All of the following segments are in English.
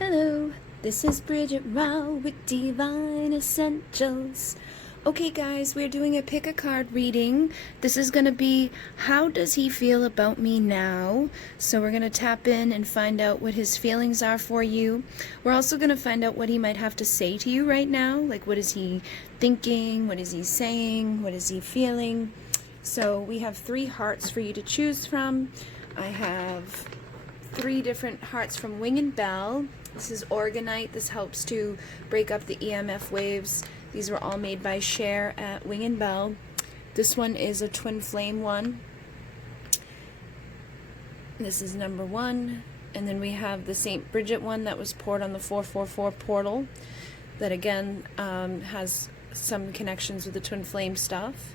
Hello, this is Bridget Rao with Divine Essentials. Okay guys, we're doing a pick a card reading. This is going to be how does he feel about me now? So we're going to tap in and find out what his feelings are for you. We're also going to find out what he might have to say to you right now. Like what is he thinking? What is he saying? What is he feeling? So we have 3 hearts for you to choose from. I have 3 different hearts from Wing and Bell. This is Organite. This helps to break up the EMF waves. These were all made by Cher at Wing and Bell. This one is a twin flame one. This is number 1. And then we have the St. Bridget one that was poured on the 444 portal. That again has some connections with the twin flame stuff.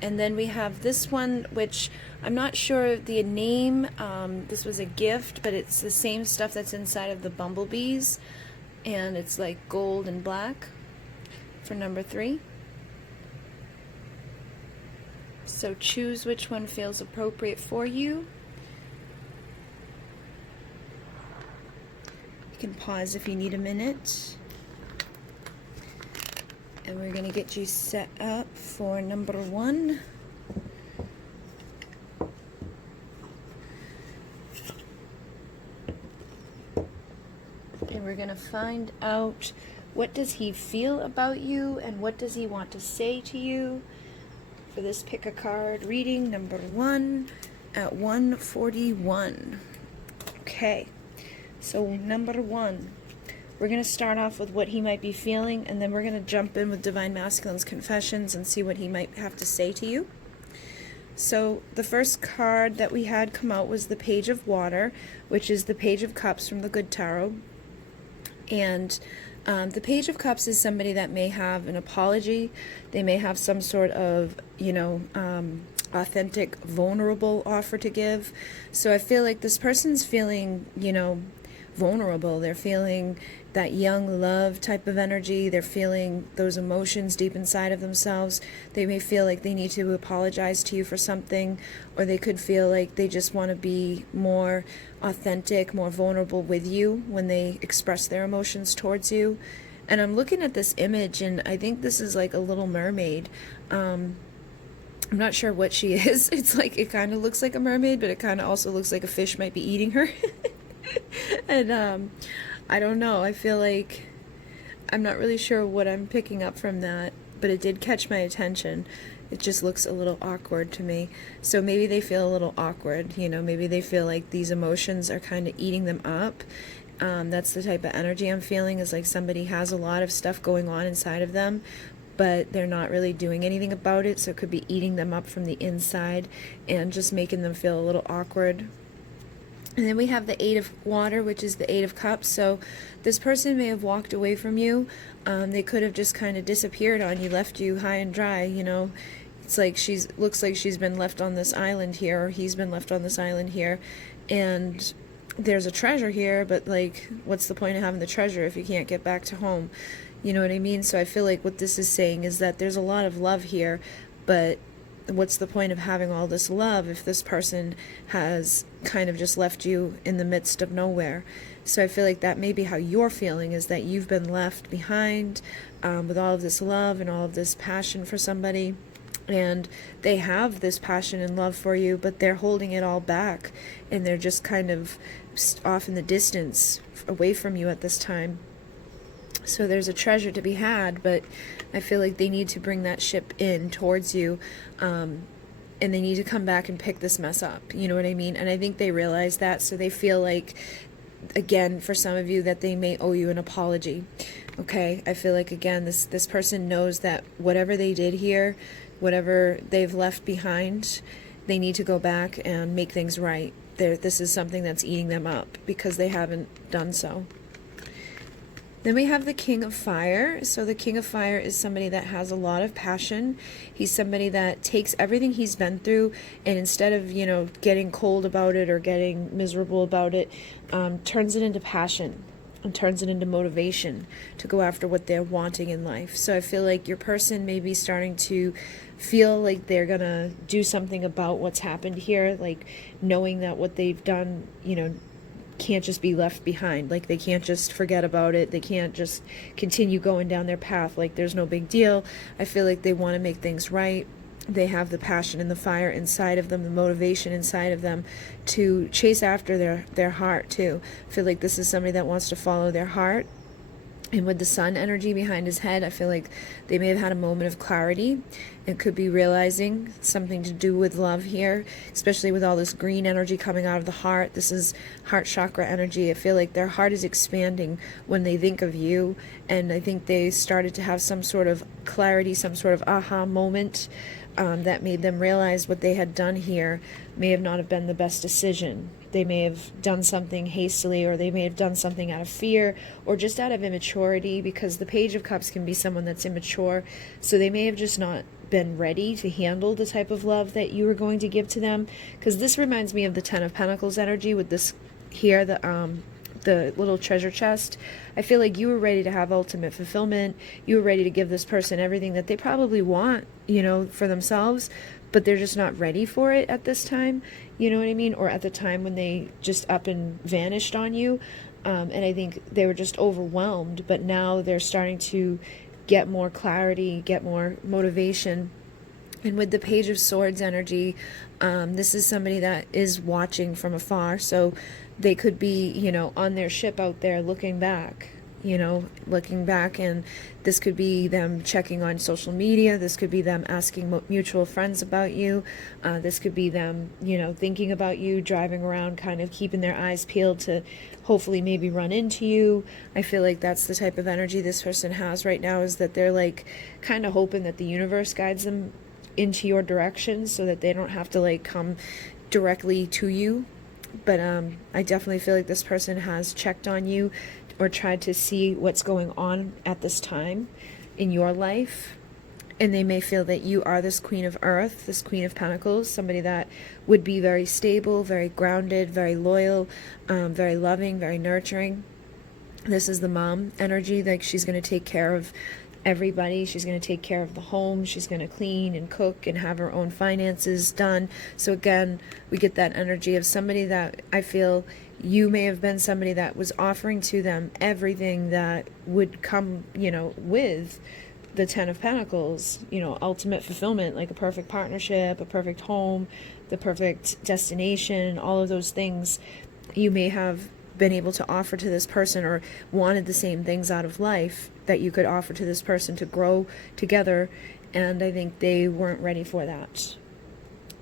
And then we have this one, which I'm not sure the name. This was a gift, but it's the same stuff that's inside of the bumblebees. And it's like gold and black for number 3. So choose which one feels appropriate for you. You can pause if you need a minute. And we're going to get you set up for number 1. And we're going to find out what does he feel about you and what does he want to say to you for this pick a card reading number 1 at 141. Okay, so number 1. We're going to start off with what he might be feeling, and then we're going to jump in with Divine Masculine's Confessions and see what he might have to say to you. So the first card that we had come out was the Page of Water, which is the Page of Cups from the Good Tarot. And the Page of Cups is somebody that may have an apology. They may have some sort of, authentic, vulnerable offer to give. So I feel like this person's feeling, vulnerable. They're feeling that young love type of energy. They're feeling those emotions deep inside of themselves. They may feel like they need to apologize to you for something, or they could feel like they just want to be more authentic, more vulnerable with you when they express their emotions towards you. And I'm looking at this image, and I think this is like a little mermaid. I'm not sure what she is. It's like, it kind of looks like a mermaid, but it kind of also looks like a fish might be eating her. And I don't know, I feel like I'm not really sure what I'm picking up from that, but it did catch my attention. It just looks a little awkward to me. So maybe they feel a little awkward, maybe they feel like these emotions are kind of eating them up. That's the type of energy I'm feeling, is like somebody has a lot of stuff going on inside of them, but they're not really doing anything about it, so it could be eating them up from the inside and just making them feel a little awkward. And then we have the 8 of Water, which is the 8 of Cups. So this person may have walked away from you. They could have just kind of disappeared on you, left you high and dry, It's like looks like she's been left on this island here, or he's been left on this island here. And there's a treasure here, but like, what's the point of having the treasure if you can't get back to home? You know what I mean? So I feel like what this is saying is that there's a lot of love here, but what's the point of having all this love if this person has kind of just left you in the midst of nowhere? So I feel like that may be how you're feeling, is that you've been left behind with all of this love and all of this passion for somebody, and they have this passion and love for you, but they're holding it all back, and they're just kind of off in the distance away from you at this time. So there's a treasure to be had, but I feel like they need to bring that ship in towards you, and they need to come back and pick this mess up. You know what I mean? And I think they realize that, so they feel like, again, for some of you, that they may owe you an apology. Okay? I feel like, again, this person knows that whatever they did here, whatever they've left behind, they need to go back and make things right. This is something that's eating them up because they haven't done so. Then we have the King of Fire. So the King of Fire is somebody that has a lot of passion. He's somebody that takes everything he's been through, and instead of, getting cold about it or getting miserable about it, turns it into passion and turns it into motivation to go after what they're wanting in life. So I feel like your person may be starting to feel like they're gonna do something about what's happened here, like knowing that what they've done, can't just be left behind. Like, they can't just forget about it. They can't just continue going down their path like there's no big deal. I feel like they want to make things right. They have the passion and the fire inside of them, the motivation inside of them to chase after their heart too. I feel like this is somebody that wants to follow their heart. And with the sun energy behind his head, I feel like they may have had a moment of clarity. It could be realizing something to do with love here, especially with all this green energy coming out of the heart. This is heart chakra energy. I feel like their heart is expanding when they think of you. And I think they started to have some sort of clarity, some sort of aha moment that made them realize what they had done here may have not have been the best decision. They may have done something hastily, or they may have done something out of fear, or just out of immaturity, because the Page of Cups can be someone that's immature. So they may have just not been ready to handle the type of love that you were going to give to them. Because this reminds me of the Ten of Pentacles energy with this here, the little treasure chest. I feel like you were ready to have ultimate fulfillment. You were ready to give this person everything that they probably want, for themselves, but they're just not ready for it at this time. You know what I mean? Or at the time when they just up and vanished on you. And I think they were just overwhelmed, but now they're starting to get more clarity, get more motivation. And with the Page of Swords energy, this is somebody that is watching from afar. So they could be, on their ship out there looking back, and this could be them checking on social media. This could be them asking mutual friends about you. This could be them, thinking about you, driving around, kind of keeping their eyes peeled to hopefully maybe run into you. I feel like that's the type of energy this person has right now, is that they're like kind of hoping that the universe guides them into your direction so that they don't have to like come directly to you. But I definitely feel like this person has checked on you or tried to see what's going on at this time in your life. And they may feel that you are this Queen of Earth, this Queen of Pentacles, somebody that would be very stable, very grounded, very loyal, very loving, very nurturing. This is the mom energy, like she's going to take care of everybody. She's going to take care of the home. She's going to clean and cook and have her own finances done. So again, we get that energy of somebody that I feel you may have been somebody that was offering to them everything that would come, with the Ten of Pentacles, ultimate fulfillment, like a perfect partnership, a perfect home, the perfect destination, all of those things you may have been able to offer to this person, or wanted the same things out of life that you could offer to this person to grow together. And I think they weren't ready for that.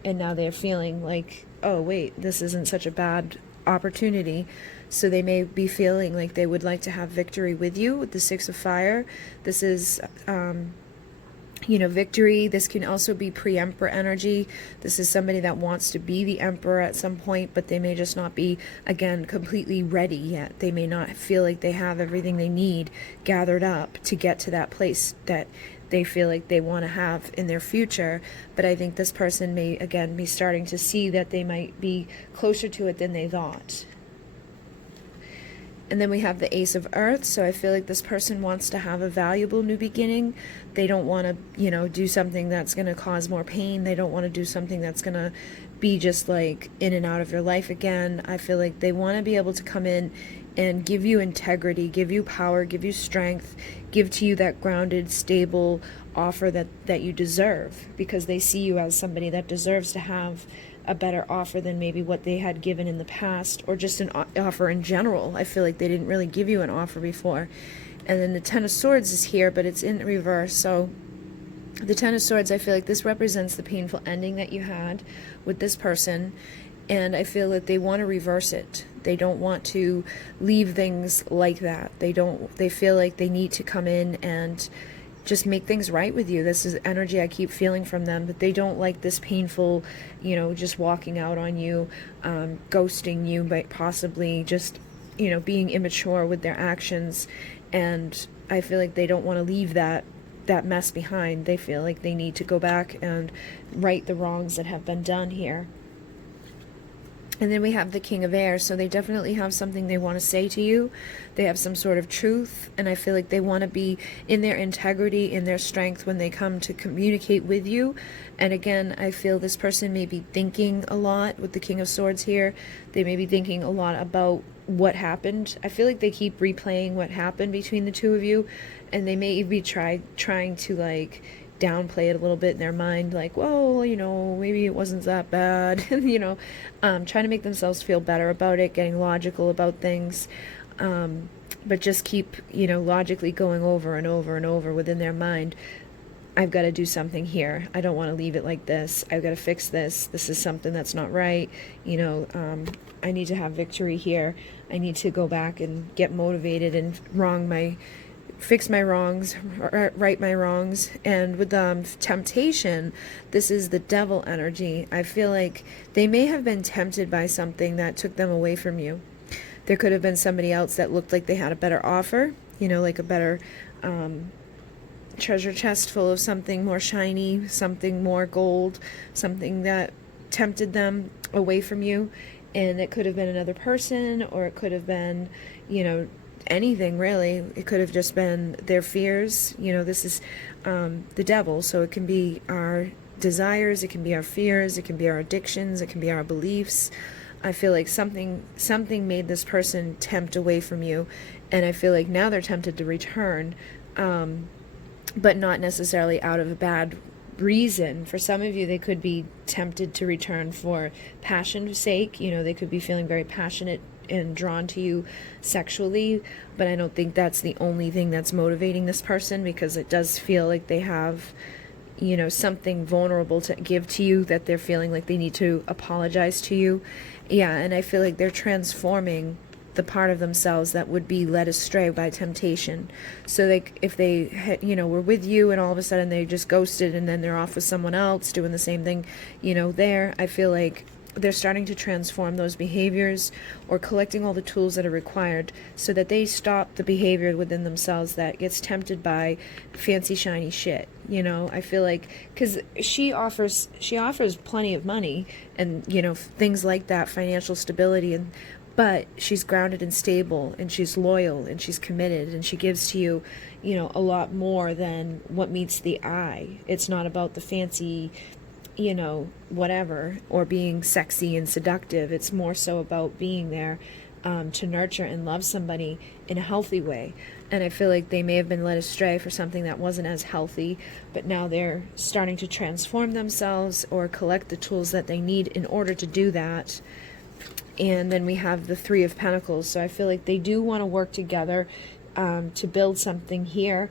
And now they're feeling like, oh wait, this isn't such a bad opportunity. So they may be feeling like they would like to have victory with you with the Six of Fire. This is victory. This can also be pre-emperor energy. This is somebody that wants to be the emperor at some point, but they may just not be, again, completely ready yet. They may not feel like they have everything they need gathered up to get to that place that they feel like they want to have in their future. But I think this person may, again, be starting to see that they might be closer to it than they thought. And then we have the Ace of Earth. So I feel like this person wants to have a valuable new beginning. They don't want to, do something that's going to cause more pain. They don't want to do something that's going to be just like in and out of your life again. I feel like they want to be able to come in and give you integrity, give you power, give you strength, give to you that grounded, stable offer that you deserve, because they see you as somebody that deserves to have a better offer than maybe what they had given in the past, or just an offer in general. I feel like they didn't really give you an offer before. And then the Ten of Swords is here, but it's in reverse. So the Ten of Swords, I feel like this represents the painful ending that you had with this person. And I feel that they want to reverse it. They don't want to leave things like that. They feel like they need to come in and just make things right with you. This is energy I keep feeling from them, but they don't like this painful, just walking out on you, ghosting you, but possibly just, being immature with their actions. And I feel like they don't want to leave that mess behind. They feel like they need to go back and right the wrongs that have been done here. And then we have the King of Air, so they definitely have something they want to say to you. They have some sort of truth, and I feel like they want to be in their integrity, in their strength when they come to communicate with you. And again, I feel this person may be thinking a lot with the King of Swords here. They may be thinking a lot about what happened. I feel like they keep replaying what happened between the two of you, and they may be trying to like downplay it a little bit in their mind, like, well, you know, maybe it wasn't that bad, you know, trying to make themselves feel better about it, getting logical about things, but just keep, you know, logically going over and over and over within their mind. I've got to do something here. I don't want to leave it like this. I've got to fix this. This is something that's not right. You know, I need to have victory here. I need to go back and get motivated and fix my wrongs, right my wrongs. And with temptation, this is the devil energy. I feel like they may have been tempted by something that took them away from you. There could have been somebody else that looked like they had a better offer, you know, like a better treasure chest full of something more shiny, something more gold, something that tempted them away from you. And it could have been another person, or it could have been, you know, anything really. It could have just been their fears. You know, this is the devil, so it can be our desires, it can be our fears, it can be our addictions, it can be our beliefs. I feel like something made this person tempt away from you, and I feel like now they're tempted to return, but not necessarily out of a bad reason. For some of you, they could be tempted to return for passion's sake. You know, they could be feeling very passionate and drawn to you sexually, but I don't think that's the only thing that's motivating this person, because it does feel like they have, you know, something vulnerable to give to you, that they're feeling like they need to apologize to you. Yeah, and I feel like they're transforming the part of themselves that would be led astray by temptation. So like if they, you know, were with you and all of a sudden they just ghosted and then they're off with someone else doing the same thing, you know, I feel like they're starting to transform those behaviors, or collecting all the tools that are required so that they stop the behavior within themselves that gets tempted by fancy shiny shit. You know, I feel like, because she offers plenty of money and, you know, things like that, financial stability, and but she's grounded and stable, and she's loyal, and she's committed, and she gives to you, you know, a lot more than what meets the eye. It's not about the fancy, you know, whatever, or being sexy and seductive. It's more so about being there to nurture and love somebody in a healthy way. And I feel like they may have been led astray for something that wasn't as healthy, but now they're starting to transform themselves or collect the tools that they need in order to do that. And then we have the Three of Pentacles. So I feel like they do want to work together to build something here.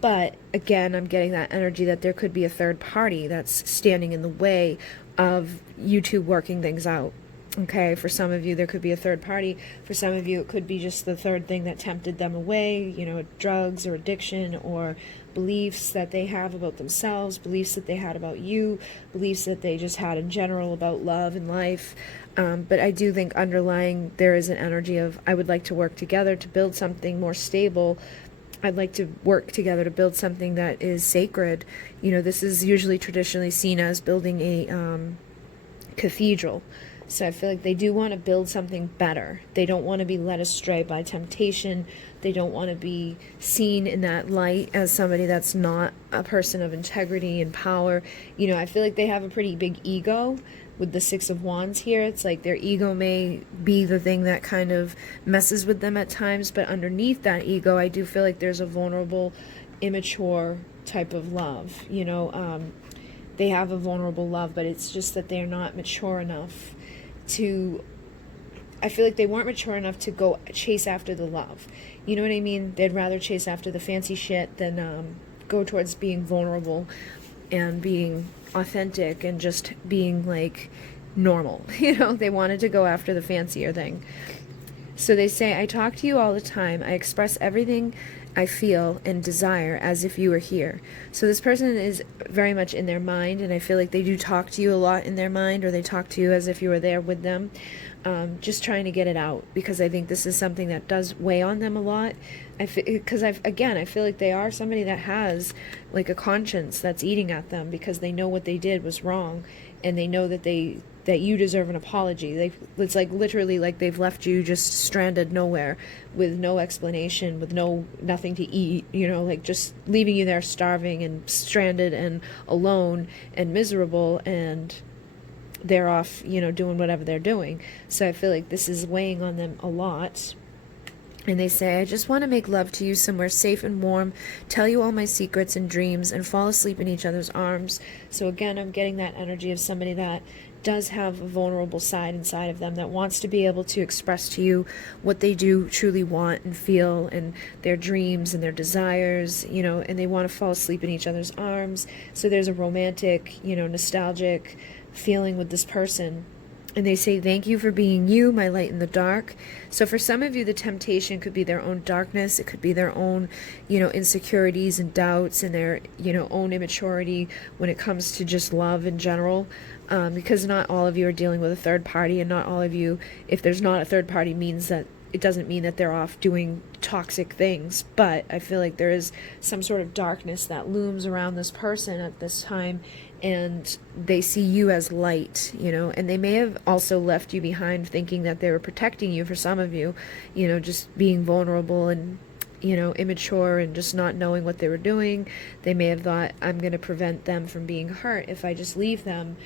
But again, I'm getting that energy that there could be a third party that's standing in the way of you two working things out. Okay, for some of you, there could be a third party. For some of you, it could be just the third thing that tempted them away, you know, drugs or addiction, or beliefs that they have about themselves, beliefs that they had about you, beliefs that they just had in general about love and life. But I do think underlying there is an energy of, I would like to work together to build something more stable. I'd like to work together to build something that is sacred. You know, this is usually traditionally seen as building a cathedral. So I feel like they do want to build something better. They don't want to be led astray by temptation. They don't want to be seen in that light as somebody that's not a person of integrity and power. You know, I feel like they have a pretty big ego with the Six of Wands here. It's like their ego may be the thing that kind of messes with them at times, but underneath that ego, I do feel like there's a vulnerable, immature type of love. You know, they have a vulnerable love, but it's just that they're not mature enough to, I feel like they weren't mature enough to go chase after the love. You know what I mean? They'd rather chase after the fancy shit than go towards being vulnerable and being authentic and just being like normal. You know, they wanted to go after the fancier thing. So they say, I talk to you all the time. I express everything I feel and desire as if you were here. So this person is very much in their mind, and I feel like they do talk to you a lot in their mind, or they talk to you as if you were there with them, just trying to get it out, because I think this is something that does weigh on them a lot. Because I feel like they are somebody that has like a conscience that's eating at them, because they know what they did was wrong, and they know that they that you deserve an apology. It's like literally like they've left you just stranded nowhere with no explanation, with nothing to eat, like just leaving you there starving and stranded and alone and miserable, and they're off, doing whatever they're doing. So I feel like this is weighing on them a lot. And they say, I just want to make love to you somewhere safe and warm, tell you all my secrets and dreams, and fall asleep in each other's arms. So again, I'm getting that energy of somebody that does have a vulnerable side inside of them, that wants to be able to express to you what they do truly want and feel, and their dreams and their desires, and they want to fall asleep in each other's arms. So there's a romantic, nostalgic feeling with this person. And they say, thank you for being you, my light in the dark. So for some of you, the temptation could be their own darkness. It could be their own, insecurities and doubts, and their, own immaturity when it comes to just love in general. Because not all of you are dealing with a third party, and not all of you, if there's not a third party, means that it doesn't mean that they're off doing toxic things. But I feel like there is some sort of darkness that looms around this person at this time, and they see you as light, and they may have also left you behind thinking that they were protecting you. For some of you, just being vulnerable and, immature and just not knowing what they were doing. They may have thought, I'm going to prevent them from being hurt if I just leave them,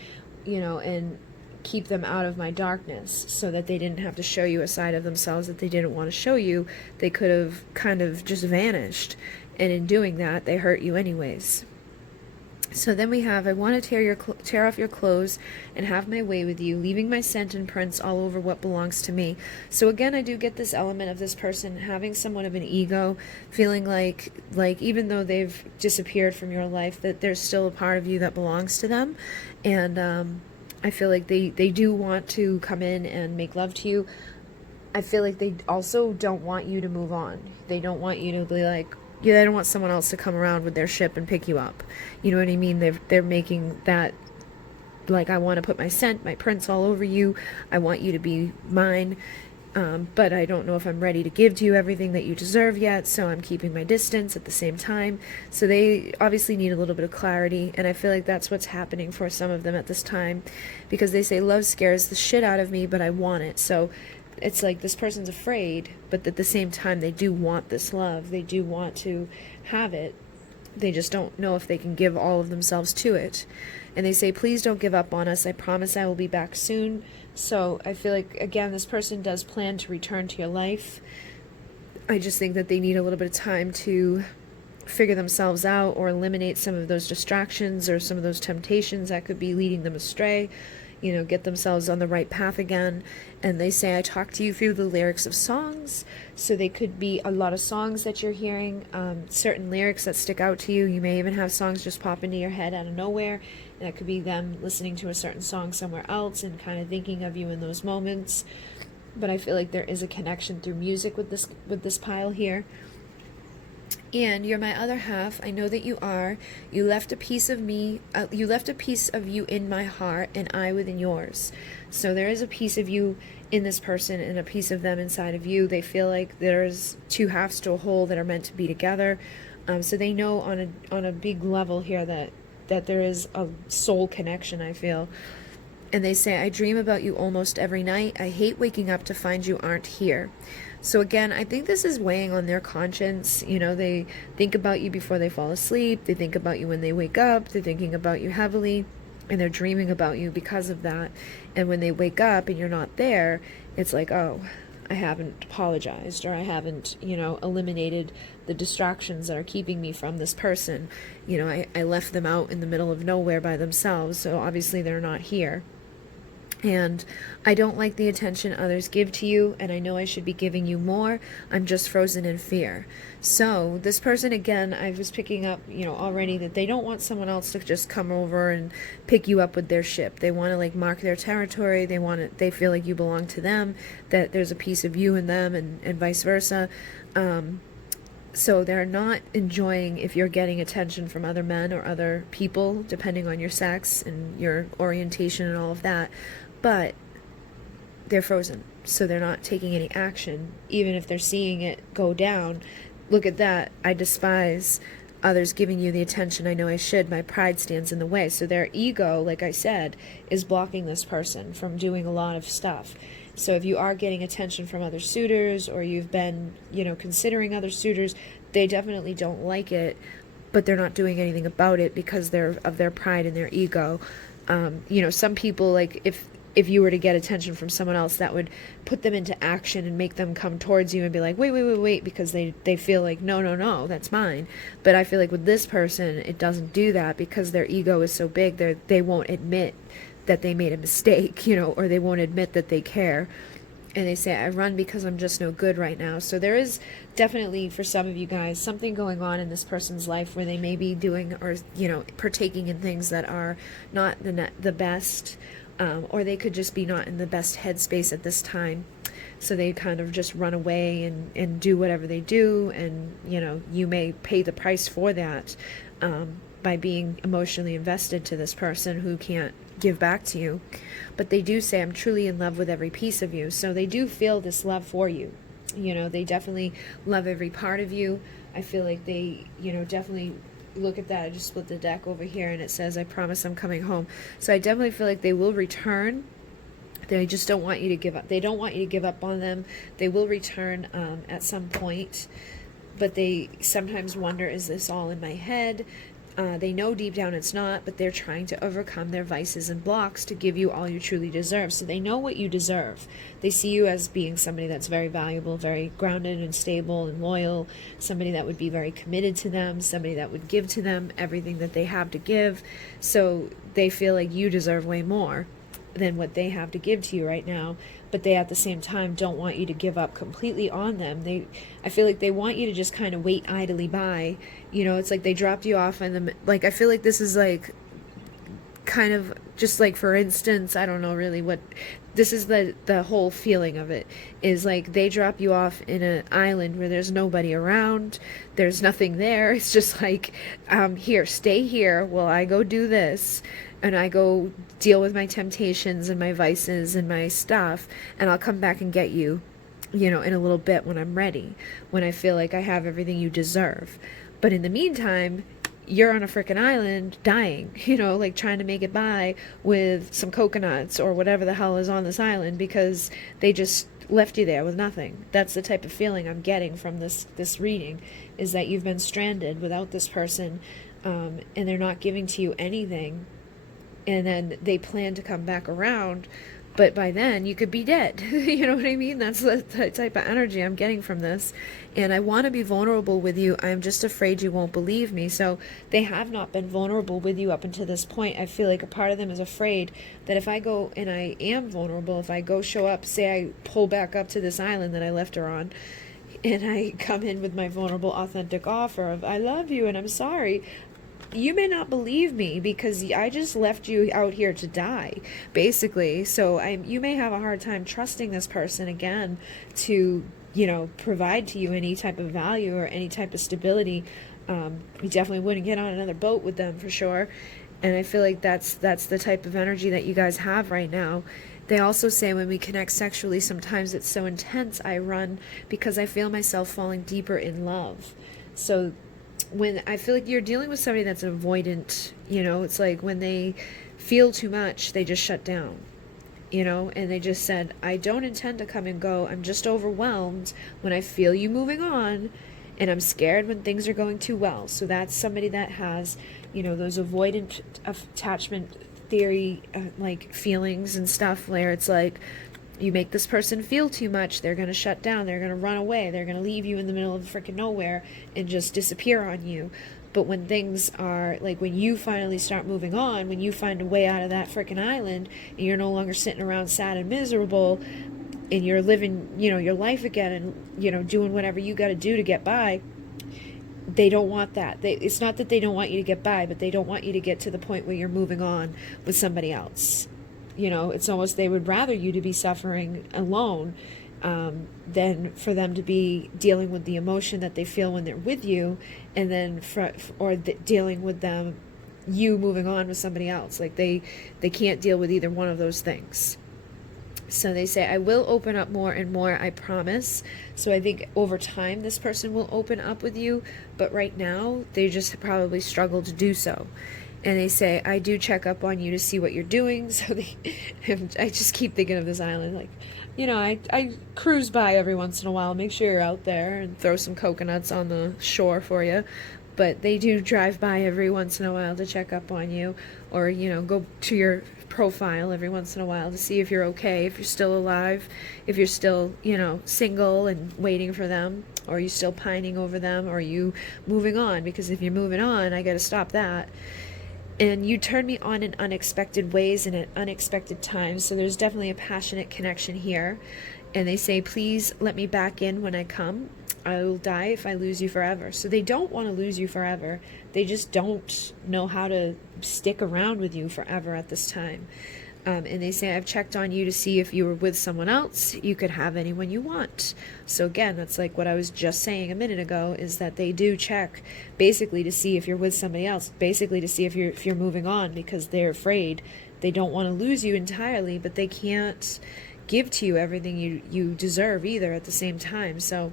and keep them out of my darkness, so that they didn't have to show you a side of themselves that they didn't want to show you. They could have kind of just vanished, and in doing that, they hurt you anyways. So then we have, I want to tear off your clothes and have my way with you, leaving my scent and prints all over what belongs to me. So again, I do get this element of this person having somewhat of an ego, feeling like even though they've disappeared from your life, that there's still a part of you that belongs to them. And I feel like they do want to come in and make love to you. I feel like they also don't want you to move on. They don't want you to be like, yeah, they don't want someone else to come around with their ship and pick you up. You know what I mean? They're making that, like, I want to put my scent, my prints all over you. I want you to be mine. But I don't know if I'm ready to give to you everything that you deserve yet, so I'm keeping my distance at the same time. So they obviously need a little bit of clarity, and I feel like that's what's happening for some of them at this time, because they say, love scares the shit out of me, but I want it. So it's like this person's afraid, but at the same time, they do want this love. They do want to have it. They just don't know if they can give all of themselves to it. And they say, please don't give up on us. I promise I will be back soon. So I feel like, again, this person does plan to return to your life. I just think that they need a little bit of time to figure themselves out, or eliminate some of those distractions or some of those temptations that could be leading them astray. Get themselves on the right path again. And they say, I talk to you through the lyrics of songs. So they could be a lot of songs that you're hearing, certain lyrics that stick out to you. You may even have songs just pop into your head out of nowhere. And that could be them listening to a certain song somewhere else and kind of thinking of you in those moments. But I feel like there is a connection through music with this pile here. And you're my other half. I know that you are. You left a piece of me. You left a piece of you in my heart, and I within yours. So there is a piece of you in this person, and a piece of them inside of you. They feel like there's two halves to a whole that are meant to be together. So they know on a big level here that there is a soul connection, I feel. And they say, I dream about you almost every night. I hate waking up to find you aren't here. So again, I think this is weighing on their conscience. They think about you before they fall asleep. They think about you when they wake up. They're thinking about you heavily, and they're dreaming about you because of that. And when they wake up and you're not there, it's like, oh, I haven't apologized, or I haven't, eliminated the distractions that are keeping me from this person. I left them out in the middle of nowhere by themselves, so obviously they're not here. And I don't like the attention others give to you, and I know I should be giving you more. I'm just frozen in fear. So this person, again, I was picking up, already, that they don't want someone else to just come over and pick you up with their ship. They want to mark their territory. They feel like you belong to them, that there's a piece of you in them, and vice versa. So they're not enjoying if you're getting attention from other men or other people, depending on your sex and your orientation and all of that. But they're frozen, so they're not taking any action, even if they're seeing it go down. Look at that. I despise others giving you the attention I know I should, my pride stands in the way. So their ego, like I said, is blocking this person from doing a lot of stuff. So if you are getting attention from other suitors, or you've been, considering other suitors, they definitely don't like it, but they're not doing anything about it because they're of their pride and their ego. Some people, like, if you were to get attention from someone else, that would put them into action and make them come towards you and be like, wait, because they feel like, no, that's mine. But I feel like with this person, it doesn't do that because their ego is so big, they won't admit that they made a mistake, or they won't admit that they care. And they say, I run because I'm just no good right now. So there is definitely, for some of you guys, something going on in this person's life where they may be doing or, partaking in things that are not the best, or they could just be not in the best headspace at this time. So they kind of just run away and do whatever they do. And, you may pay the price for that by being emotionally invested to this person who can't give back to you. But they do say, I'm truly in love with every piece of you. So they do feel this love for you. They definitely love every part of you. I feel like they, definitely look at that. I just split the deck over here and it says, I promise I'm coming home. So I definitely feel like they will return. They just don't want you to give up. They don't want you to give up on them. They will return at some point. But they sometimes wonder, is this all in my head? They know deep down it's not, but they're trying to overcome their vices and blocks to give you all you truly deserve. So they know what you deserve. They see you as being somebody that's very valuable, very grounded and stable and loyal, somebody that would be very committed to them, somebody that would give to them everything that they have to give. So they feel like you deserve way more than what they have to give to you right now. But they at the same time don't want you to give up completely on them. I feel like they want you to just kind of wait idly by. It's like they dropped you off and I feel like this is like kind of just like, for instance, I don't know really what this is, the whole feeling of it is like they drop you off in an island where there's nobody around, there's nothing there. It's just like, here, stay here while I go do this, and I go deal with my temptations and my vices and my stuff, and I'll come back and get you, in a little bit when I'm ready, when I feel like I have everything you deserve. But in the meantime, you're on a frickin' island dying, like trying to make it by with some coconuts or whatever the hell is on this island because they just left you there with nothing. That's the type of feeling I'm getting from this reading, is that you've been stranded without this person, and they're not giving to you anything. And then they plan to come back around, but by then you could be dead. You know what I mean? That's the type of energy I'm getting from this. And I want to be vulnerable with you. I'm just afraid you won't believe me. So they have not been vulnerable with you up until this point. I feel like a part of them is afraid that if I go and I am vulnerable, if I go show up, say I pull back up to this island that I left her on, and I come in with my vulnerable, authentic offer of, I love you and I'm sorry, you may not believe me because I just left you out here to die, basically. So you may have a hard time trusting this person again to, provide to you any type of value or any type of stability. You definitely wouldn't get on another boat with them for sure. And I feel like that's the type of energy that you guys have right now. They also say when we connect sexually, sometimes it's so intense I run because I feel myself falling deeper in love. So when I feel like you're dealing with somebody that's avoidant, it's like when they feel too much, they just shut down, and they just said, I don't intend to come and go. I'm just overwhelmed when I feel you moving on, and I'm scared when things are going too well. So that's somebody that has, those avoidant attachment theory, like feelings and stuff where it's like, you make this person feel too much, they're going to shut down, they're going to run away, they're going to leave you in the middle of freaking nowhere and just disappear on you. But when things are, like when you finally start moving on, when you find a way out of that freaking island, and you're no longer sitting around sad and miserable, and you're living, your life again and, doing whatever you got to do to get by, they don't want that. It's not that they don't want you to get by, but they don't want you to get to the point where you're moving on with somebody else. It's almost they would rather you to be suffering alone than for them to be dealing with the emotion that they feel when they're with you, and then dealing with you moving on with somebody else. Like they can't deal with either one of those things. So they say, I will open up more and more, I promise. So I think over time this person will open up with you, but right now they just probably struggle to do so. And they say, I do check up on you to see what you're doing. So I just keep thinking of this island, like, you know, I cruise by every once in a while, make sure you're out there, and throw some coconuts on the shore for you. But they do drive by every once in a while to check up on you, or, you know, go to your profile every once in a while to see if you're okay, if you're still alive, if you're still, you know, single and waiting for them, or are you still pining over them, or are you moving on? Because if you're moving on, I got to stop that. And you turn me on in unexpected ways and at unexpected times, so there's definitely a passionate connection here. And they say, please let me back in when I come. I will die if I lose you forever. So they don't want to lose you forever. They just don't know how to stick around with you forever at this time. And they say, I've checked on you to see if you were with someone else. You could have anyone you want. So again, that's like what I was just saying a minute ago, is that they do check basically to see if you're with somebody else, basically to see if you're moving on, because they're afraid. They don't want to lose you entirely, but they can't give to you everything you deserve either at the same time. So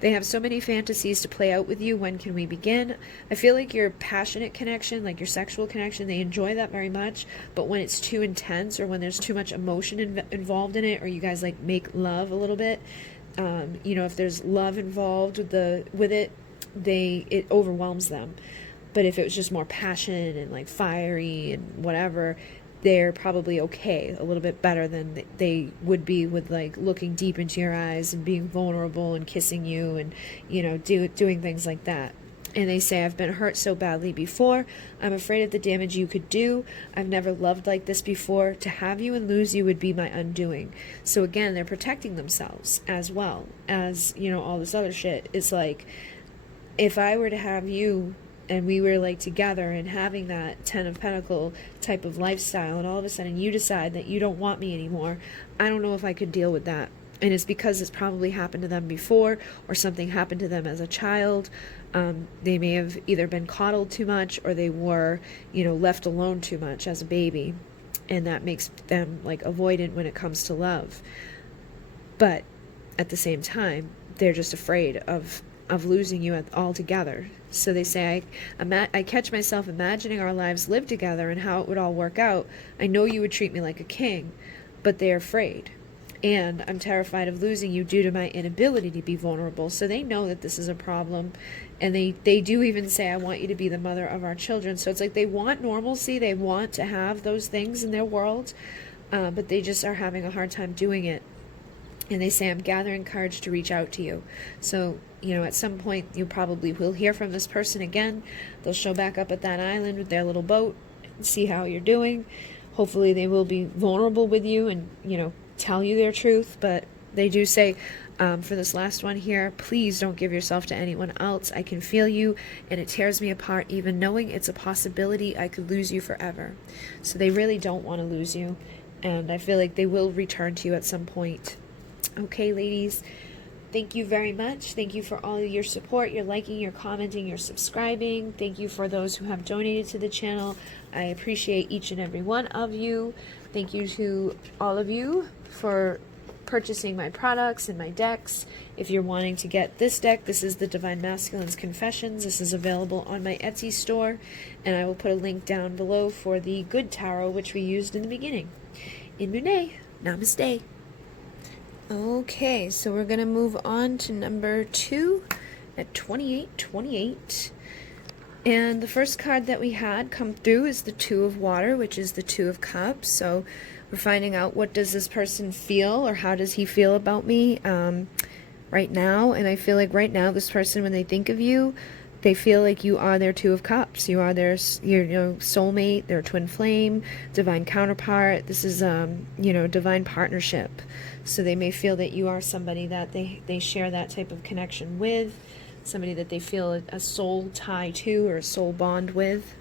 they have so many fantasies to play out with you. When can we begin? I feel like your passionate connection, like your sexual connection, they enjoy that very much. But when it's too intense, or when there's too much emotion involved in it, or you guys like make love a little bit, you know, if there's love involved with it, it overwhelms them. But if it was just more passion and like fiery and whatever, they're probably okay, a little bit better than they would be with like looking deep into your eyes and being vulnerable and kissing you and, you know, doing things like that. And they say, I've been hurt so badly before. I'm afraid of the damage you could do. I've never loved like this before. To have you and lose you would be my undoing. So again, they're protecting themselves as well as, you know, all this other shit. It's like, if I were to have you and we were like together and having that 10 of Pentacle type of lifestyle, and all of a sudden you decide that you don't want me anymore, I don't know if I could deal with that. And it's because it's probably happened to them before, or something happened to them as a child. They may have either been coddled too much, or they were, you know, left alone too much as a baby, and that makes them like avoidant when it comes to love. But at the same time, they're just afraid of losing you altogether. So they say, I catch myself imagining our lives lived together and how it would all work out. I know you would treat me like a king, but they're afraid. And I'm terrified of losing you due to my inability to be vulnerable. So they know that this is a problem. And they do even say, I want you to be the mother of our children. So it's like they want normalcy. They want to have those things in their world, but they just are having a hard time doing it. And they say, I'm gathering courage to reach out to you. So, you know, at some point you probably will hear from this person again. They'll show back up at that island with their little boat and see how you're doing. Hopefully they will be vulnerable with you and, you know, tell you their truth. But they do say, for this last one here, please don't give yourself to anyone else. I can feel you, and it tears me apart even knowing it's a possibility I could lose you forever. So they really don't want to lose you, and I feel like they will return to you at some point. Okay, ladies, thank you very much. Thank you for all of your support, your liking, your commenting, your subscribing. Thank you for those who have donated to the channel. I appreciate each and every one of you. Thank you to all of you for purchasing my products and my decks. If you're wanting to get this deck, this is the Divine Masculine's Confessions. This is available on my Etsy store, and I will put a link down below for the Good Tarot, which we used in the beginning. In Mune, namaste. Okay, so we're going to move on to number 2 at 2828. And the first card that we had come through is the Two of Water, which is the Two of Cups. So we're finding out, what does this person feel, or how does he feel about me right now? And I feel like right now this person, when they think of you, they feel like you are their Two of Cups. You are their, you know, soulmate, their twin flame, divine counterpart. This is, you know, divine partnership. So they may feel that you are somebody that they share that type of connection with, somebody that they feel a soul tie to, or a soul bond with.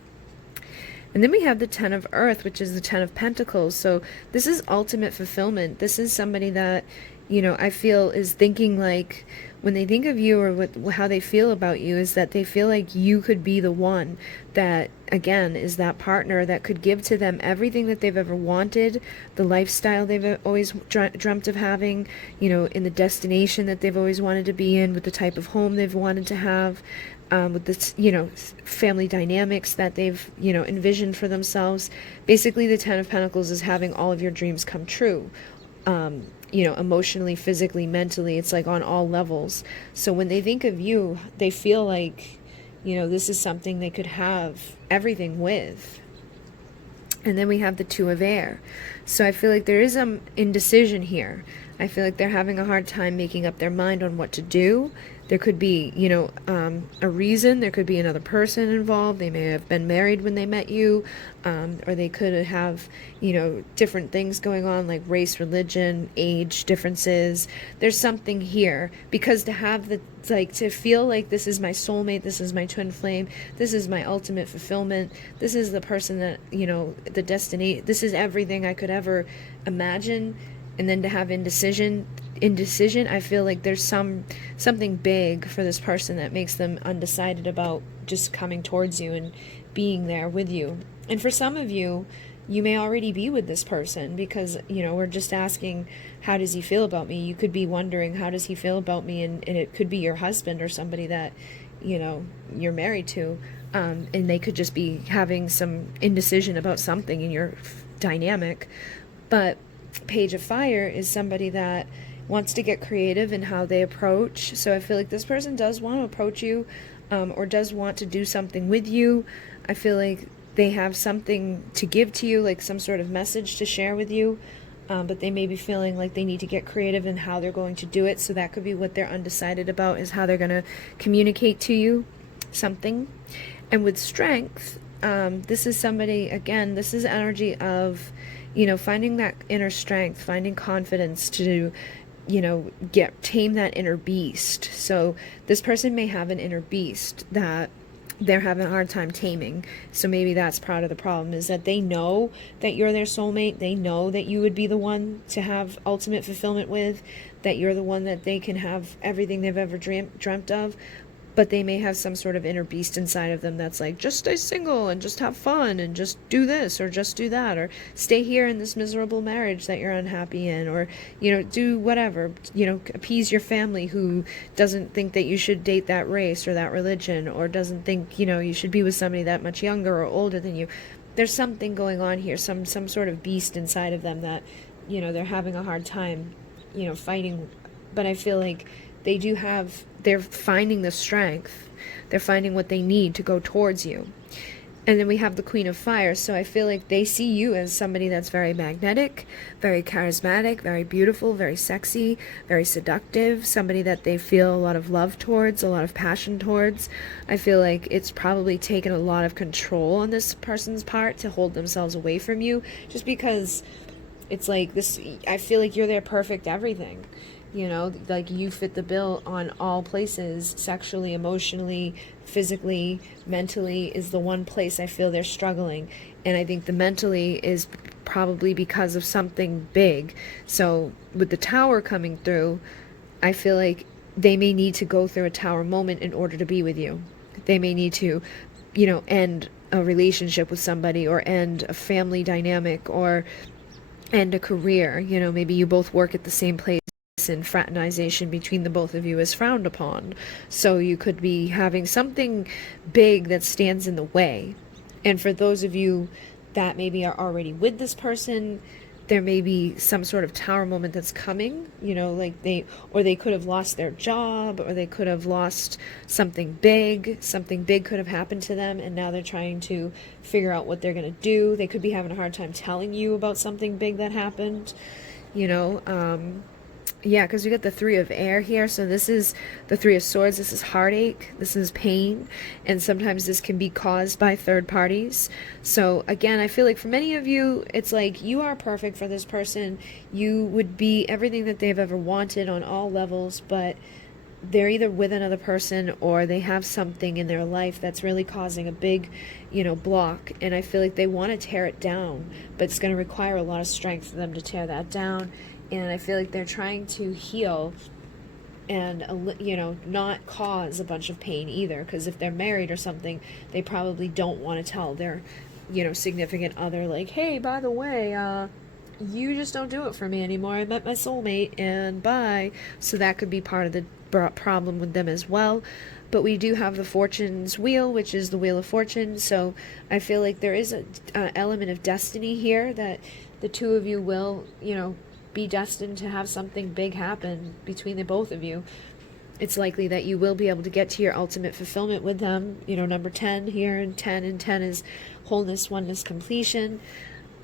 And then we have the Ten of Earth, which is the Ten of Pentacles. So this is ultimate fulfillment. This is somebody that, you know, I feel is thinking like, when they think of you, or how they feel about you, is that they feel like you could be the one that, again, is that partner that could give to them everything that they've ever wanted, the lifestyle they've always dreamt of having, in the destination that they've always wanted to be in, with the type of home they've wanted to have, with this, family dynamics that they've, envisioned for themselves. Basically, the Ten of Pentacles is having all of your dreams come true. Emotionally, physically, mentally, it's like on all levels. So when they think of you, they feel like, this is something they could have everything with. And then we have the Two of Air. So I feel like there is indecision here. I feel like they're having a hard time making up their mind on what to do. There could be, a reason. There could be another person involved. They may have been married when they met you, or they could have, different things going on, like race, religion, age differences. There's something here, because to have to feel like this is my soulmate, this is my twin flame, this is my ultimate fulfillment, this is the person that, the destiny, this is everything I could ever imagine. And then to have indecision, I feel like there's something big for this person that makes them undecided about just coming towards you and being there with you. And for some of you, you may already be with this person, because, we're just asking, how does he feel about me? You could be wondering, how does he feel about me? And it could be your husband or somebody that, you're married to. And they could just be having some indecision about something in your dynamic. But Page of Fire is somebody that wants to get creative in how they approach. So I feel like this person does want to approach you, or does want to do something with you. I feel like they have something to give to you, like some sort of message to share with you, but they may be feeling like they need to get creative in how they're going to do it. So that could be what they're undecided about, is how they're going to communicate to you something. And with Strength, this is somebody, again, this is energy of, finding that inner strength, finding confidence to, tame that inner beast. So this person may have an inner beast that they're having a hard time taming. So maybe that's part of the problem, is that they know that you're their soulmate. They know that you would be the one to have ultimate fulfillment with, that you're the one that they can have everything they've ever dreamt of. But they may have some sort of inner beast inside of them that's like, just stay single and just have fun and just do this or just do that, or stay here in this miserable marriage that you're unhappy in, or, do whatever, appease your family who doesn't think that you should date that race or that religion, or doesn't think, you should be with somebody that much younger or older than you. There's something going on here, some sort of beast inside of them that, they're having a hard time, fighting. But I feel like they're finding the strength, they're finding what they need to go towards you. And then we have the Queen of Fire. So I feel like they see you as somebody that's very magnetic, very charismatic, very beautiful, very sexy, very seductive, somebody that they feel a lot of love towards, a lot of passion towards. I feel like it's probably taken a lot of control on this person's part to hold themselves away from you, just because it's like this, I feel like you're their perfect everything. Like you fit the bill on all places, sexually, emotionally, physically, mentally is the one place I feel they're struggling. And I think the mentally is probably because of something big. So with the Tower coming through, I feel like they may need to go through a Tower moment in order to be with you. They may need to, end a relationship with somebody, or end a family dynamic, or end a career. Maybe you both work at the same place, and fraternization between the both of you is frowned upon. So you could be having something big that stands in the way. And for those of you that maybe are already with this person, there may be some sort of Tower moment that's coming, like they could have lost their job, or they could have lost something big could have happened to them, and now they're trying to figure out what they're going to do. They could be having a hard time telling you about something big that happened, Yeah, because we got the Three of Air here. So this is the Three of Swords. This is heartache. This is pain. And sometimes this can be caused by third parties. So again, I feel like for many of you, it's like you are perfect for this person. You would be everything that they've ever wanted on all levels, but they're either with another person, or they have something in their life that's really causing a big, block. And I feel like they want to tear it down, but it's going to require a lot of strength for them to tear that down. And I feel like they're trying to heal and not cause a bunch of pain either, because if they're married or something, they probably don't want to tell their significant other, like, hey, by the way, you just don't do it for me anymore, I met my soulmate and bye. So that could be part of the problem with them as well. But we do have the fortune's wheel, which is the wheel of fortune, so I feel like there is a element of destiny here, that the two of you will be destined to have something big happen between the both of you. It's likely that you will be able to get to your ultimate fulfillment with them. Number 10 here, and 10 is wholeness, oneness, completion.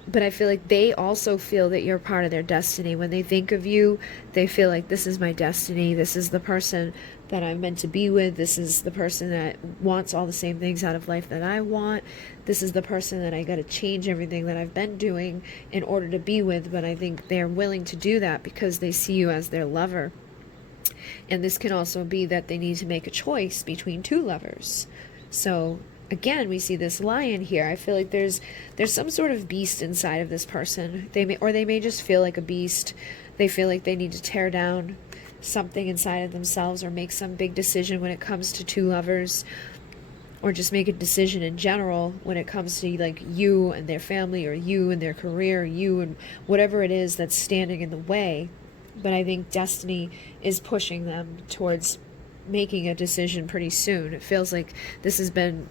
But I feel like they also feel that you're part of their destiny. When they think of you, they feel like, this is my destiny. This is the person that I'm meant to be with. This is the person that wants all the same things out of life that I want. This is the person that I got to change everything that I've been doing in order to be with. But I think they're willing to do that because they see you as their lover. And this can also be that they need to make a choice between two lovers. So again, we see this lion here. I feel like there's some sort of beast inside of this person. They may just feel like a beast. They feel like they need to tear down something inside of themselves, or make some big decision when it comes to two lovers, or just make a decision in general when it comes to like you and their family, or you and their career, or you and whatever it is that's standing in the way. But I think destiny is pushing them towards making a decision pretty soon. It feels like this has been,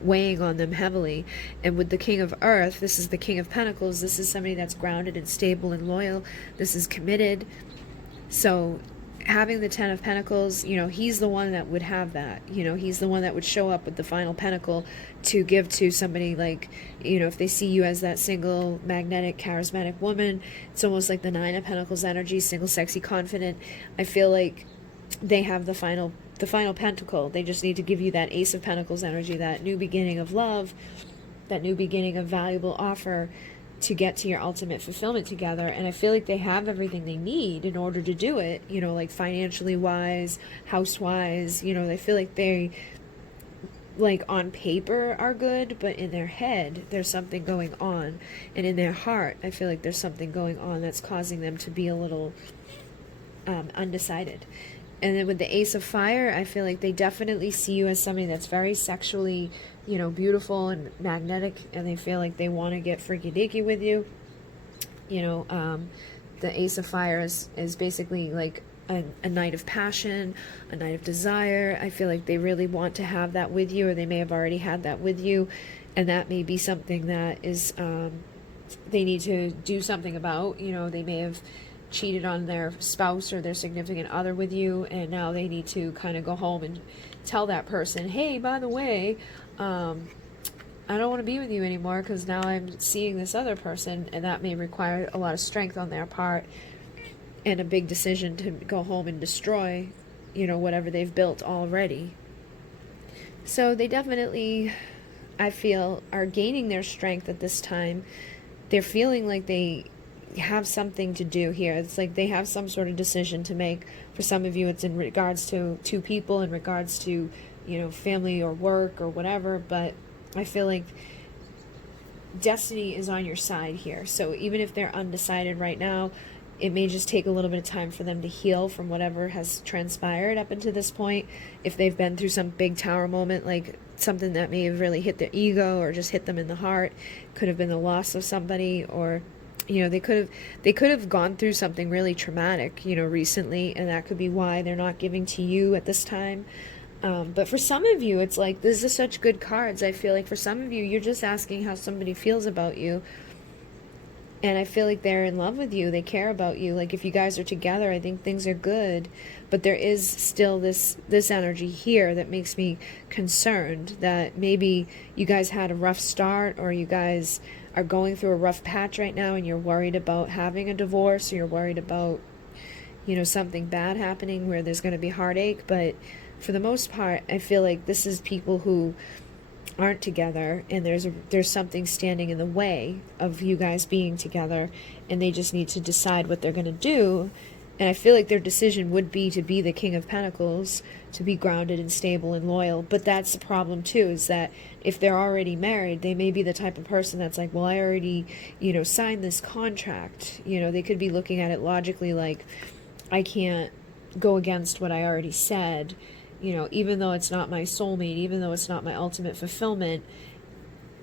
weighing on them heavily. And with the King of Earth, this is the King of Pentacles. This is somebody that's grounded and stable and loyal. This is committed. So having the 10 of Pentacles, he's the one that would have that. He's the one that would show up with the final pentacle to give to somebody, like, if they see you as that single, magnetic, charismatic woman. It's almost like the 9 of Pentacles energy, single, sexy, confident. I feel like they have the final pentacle. They just need to give you that Ace of Pentacles energy, that new beginning of love, that new beginning of valuable offer to get to your ultimate fulfillment together. And I feel like they have everything they need in order to do it, like financially wise, house wise. They feel like they, like, on paper are good, but in their head there's something going on, and in their heart I feel like there's something going on that's causing them to be a little undecided. And then with the Ace of Fire, I feel like they definitely see you as somebody that's very sexually, beautiful and magnetic, and they feel like they want to get freaky deaky with you. The Ace of Fire is basically like a night of passion, a night of desire. I feel like they really want to have that with you, or they may have already had that with you, and that may be something that is they need to do something about. They may have cheated on their spouse or their significant other with you, and now they need to kind of go home and tell that person, hey, by the way, I don't want to be with you anymore because now I'm seeing this other person. And that may require a lot of strength on their part and a big decision to go home and destroy, whatever they've built already. So they definitely, I feel, are gaining their strength at this time. They're feeling like they have something to do here. It's like they have some sort of decision to make. For some of you, it's in regards to two people, in regards to, family or work or whatever. But I feel like destiny is on your side here. So even if they're undecided right now, it may just take a little bit of time for them to heal from whatever has transpired up until this point. If they've been through some big tower moment, like something that may have really hit their ego or just hit them in the heart, could have been the loss of somebody, or they could have gone through something really traumatic, recently, and that could be why they're not giving to you at this time. But for some of you, it's like, this is such good cards. I feel like for some of you, you're just asking how somebody feels about you. And I feel like they're in love with you. They care about you. Like, if you guys are together, I think things are good. But there is still this energy here that makes me concerned that maybe you guys had a rough start, or you guys are going through a rough patch right now, and you're worried about having a divorce, or you're worried about, something bad happening where there's going to be heartache. But for the most part, I feel like this is people who aren't together, and there's something standing in the way of you guys being together, and they just need to decide what they're going to do. And I feel like their decision would be to be the King of Pentacles, to be grounded and stable and loyal. But that's the problem too, is that if they're already married, they may be the type of person that's like, well, I already, signed this contract. They could be looking at it logically, like, I can't go against what I already said, you know, even though it's not my soulmate, even though it's not my ultimate fulfillment,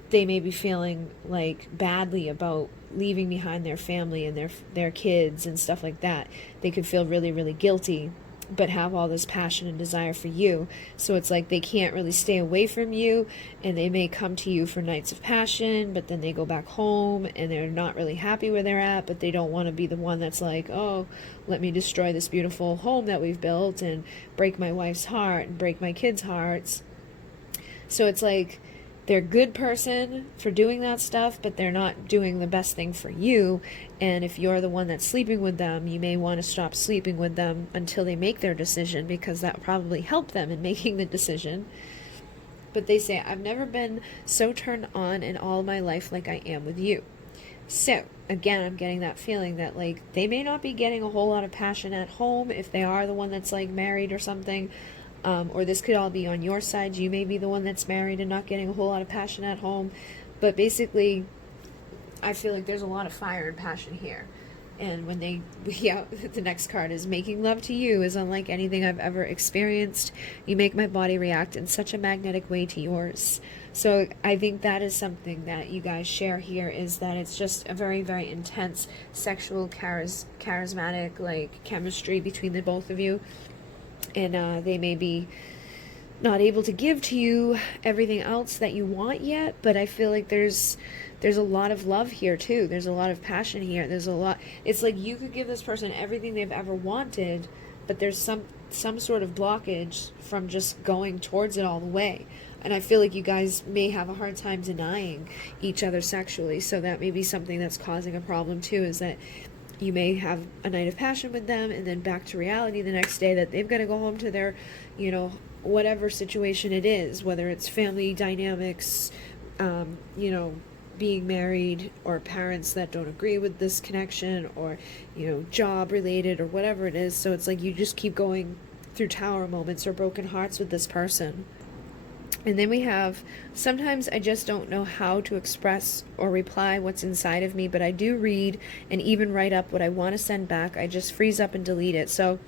they may be feeling like badly about leaving behind their family and their kids and stuff like that. They could feel really, really guilty, but have all this passion and desire for you. So it's like they can't really stay away from you, and they may come to you for nights of passion, but then they go back home and they're not really happy where they're at, but they don't want to be the one that's like, oh, let me destroy this beautiful home that we've built and break my wife's heart and break my kids' hearts. So it's like they're a good person for doing that stuff, but they're not doing the best thing for you. And if you're the one that's sleeping with them, you may want to stop sleeping with them until they make their decision, because that will probably help them in making the decision. But they say, I've never been so turned on in all my life like I am with you. So again, I'm getting that feeling that like they may not be getting a whole lot of passion at home if they are the one that's like married or something. Or this could all be on your side. You may be the one that's married and not getting a whole lot of passion at home. But basically, I feel like there's a lot of fire and passion here. And when they, yeah, the next card is making love to you is unlike anything I've ever experienced. You make my body react in such a magnetic way to yours. So I think that is something that you guys share here, is that it's just a very, very intense sexual charismatic like chemistry between the both of you. And they may be not able to give to you everything else that you want yet, but I feel like there's a lot of love here too. There's a lot of passion here. There's a lot. It's like you could give this person everything they've ever wanted, but there's some sort of blockage from just going towards it all the way. And I feel like you guys may have a hard time denying each other sexually, so that may be something that's causing a problem too, is that you may have a night of passion with them and then back to reality the next day, that they've got to go home to their, you know, whatever situation it is, whether it's family dynamics, you know, being married, or parents that don't agree with this connection, or, you know, job related, or whatever it is. So it's like you just keep going through tower moments or broken hearts with this person. And then we have, sometimes I just don't know how to express or reply what's inside of me, but I do read and even write up what I want to send back. I just freeze up and delete it. So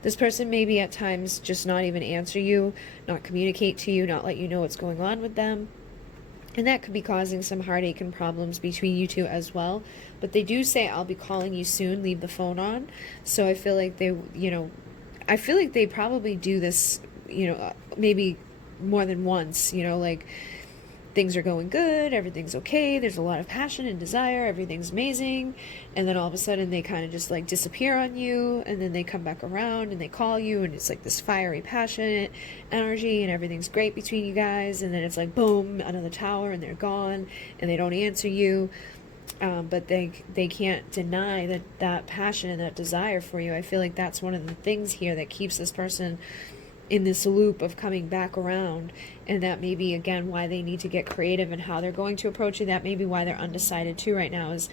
this person maybe at times just not even answer you, not communicate to you, not let you know what's going on with them. And that could be causing some heartache and problems between you two as well. But they do say, I'll be calling you soon, leave the phone on. So I feel like they, you know, I feel like they probably do this, you know, maybe more than once, you know, like things are going good, everything's okay, there's a lot of passion and desire, everything's amazing, and then all of a sudden they kind of just like disappear on you, and then they come back around and they call you, and it's like this fiery, passionate energy, and everything's great between you guys, and then it's like boom, another tower, and they're gone, and they don't answer you. But they can't deny that passion and that desire for you. I feel like that's one of the things here that keeps this person in this loop of coming back around, and that may be again why they need to get creative in how they're going to approach you. That may be why they're undecided too right now, is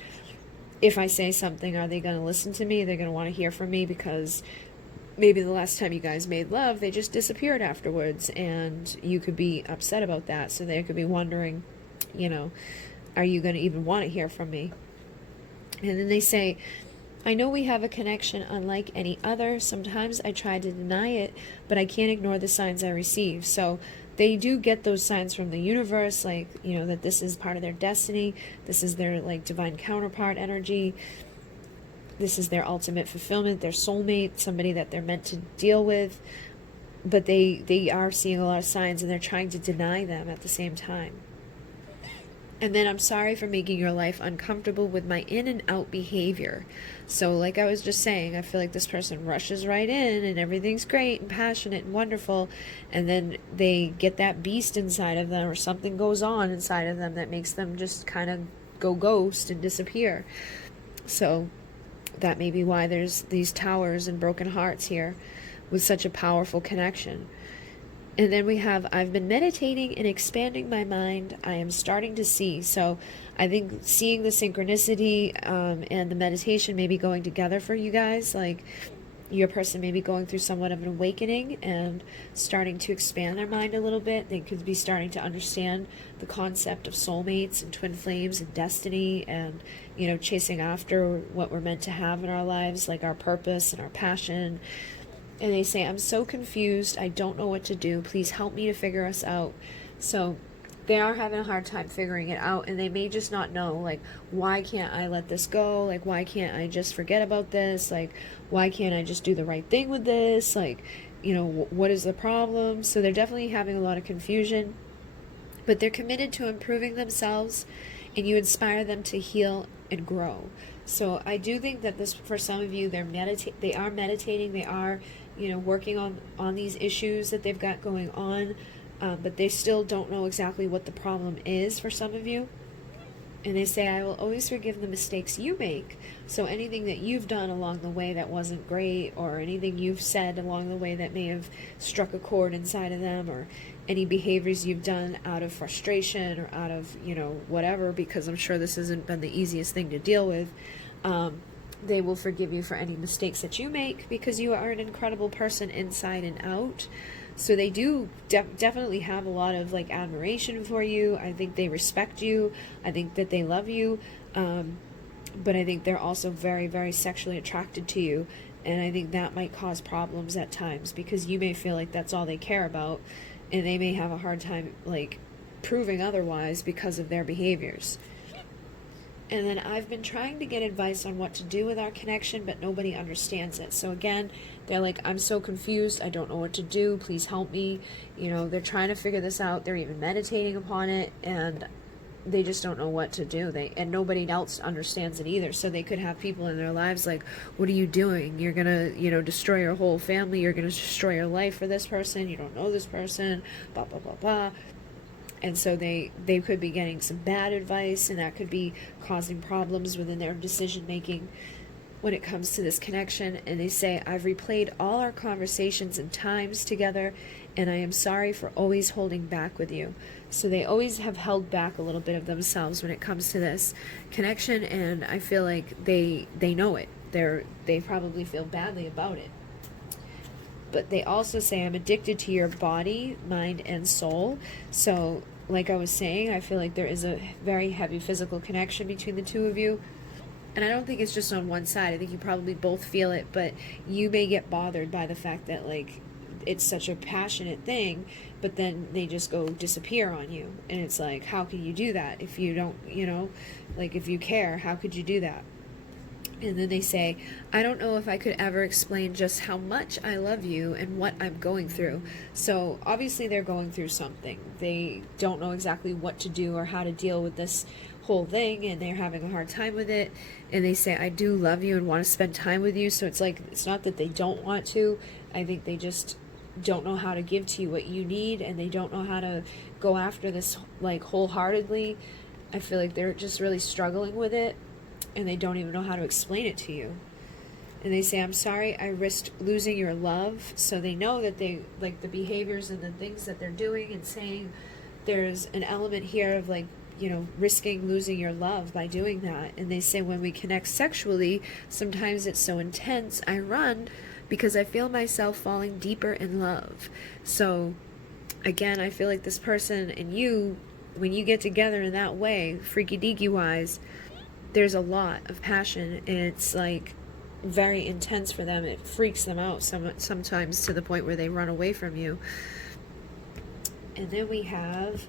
if I say something, are they going to listen to me? They're going to want to hear from me, because maybe the last time you guys made love, they just disappeared afterwards, and you could be upset about that. So they could be wondering, you know, are you going to even want to hear from me? And then they say, I know we have a connection unlike any other. Sometimes I try to deny it, but I can't ignore the signs I receive. So they do get those signs from the universe, like, you know, that this is part of their destiny. This is their, like, divine counterpart energy. This is their ultimate fulfillment, their soulmate, somebody that they're meant to deal with. But they are seeing a lot of signs, and they're trying to deny them at the same time. And then, I'm sorry for making your life uncomfortable with my in and out behavior. So like I was just saying, I feel like this person rushes right in and everything's great and passionate and wonderful. And then they get that beast inside of them, or something goes on inside of them that makes them just kind of go ghost and disappear. So that may be why there's these towers and broken hearts here with such a powerful connection. And then we have, I've been meditating and expanding my mind. I am starting to see. So I think seeing the synchronicity and the meditation may be going together for you guys. Like, your person may be going through somewhat of an awakening and starting to expand their mind a little bit. They could be starting to understand the concept of soulmates and twin flames and destiny, and, you know, chasing after what we're meant to have in our lives, like our purpose and our passion. And they say, I'm so confused. I don't know what to do. Please help me to figure us out. So they are having a hard time figuring it out, and they may just not know, like, why can't I let this go? Like, why can't I just forget about this? Like, why can't I just do the right thing with this? Like, what is the problem? So they're definitely having a lot of confusion, but they're committed to improving themselves, and you inspire them to heal and grow. So I do think that this, for some of you, they are meditating, they are, working on these issues that they've got going on, but they still don't know exactly what the problem is for some of you. And they say, I will always forgive the mistakes you make. So anything that you've done along the way that wasn't great, or anything you've said along the way that may have struck a chord inside of them, or any behaviors you've done out of frustration or out of, whatever, because I'm sure this hasn't been the easiest thing to deal with, they will forgive you for any mistakes that you make, because you are an incredible person inside and out. So they do definitely have a lot of admiration for you. I think they respect you. I think that they love you. But I think they're also very, very sexually attracted to you. And I think that might cause problems at times, because you may feel like that's all they care about, and they may have a hard time proving otherwise because of their behaviors. And then I've been trying to get advice on what to do with our connection, but nobody understands it. So again, they're like, I'm so confused. I don't know what to do. Please help me. They're trying to figure this out. They're even meditating upon it, and they just don't know what to do. And nobody else understands it either. So they could have people in their lives like, what are you doing? You're going to, destroy your whole family. You're going to destroy your life for this person. You don't know this person, blah, blah, blah, blah. And so they could be getting some bad advice, and that could be causing problems within their decision making when it comes to this connection. And they say, I've replayed all our conversations and times together, and I am sorry for always holding back with you. So they always have held back a little bit of themselves when it comes to this connection, and I feel like they know it. They probably feel badly about it. But they also say, I'm addicted to your body, mind, and soul. So, like I was saying, I feel like there is a very heavy physical connection between the two of you. And I don't think it's just on one side. I think you probably both feel it, but you may get bothered by the fact that, it's such a passionate thing, but then they just go disappear on you. And it's like, how can you do that if you don't, if you care, how could you do that? And then they say, I don't know if I could ever explain just how much I love you and what I'm going through. So obviously they're going through something. They don't know exactly what to do or how to deal with this whole thing, and they're having a hard time with it. And they say, I do love you and want to spend time with you. So it's not that they don't want to. I think they just don't know how to give to you what you need, and they don't know how to go after this wholeheartedly. I feel like they're just really struggling with it, and they don't even know how to explain it to you. And they say, I'm sorry I risked losing your love. So they know that they, the behaviors and the things that they're doing and saying, there's an element here of risking losing your love by doing that. And they say, when we connect sexually, sometimes it's so intense, I run because I feel myself falling deeper in love. So again, I feel like this person and you, when you get together in that way, freaky deaky wise, there's a lot of passion, and it's very intense for them. It freaks them out sometimes to the point where they run away from you. And then we have,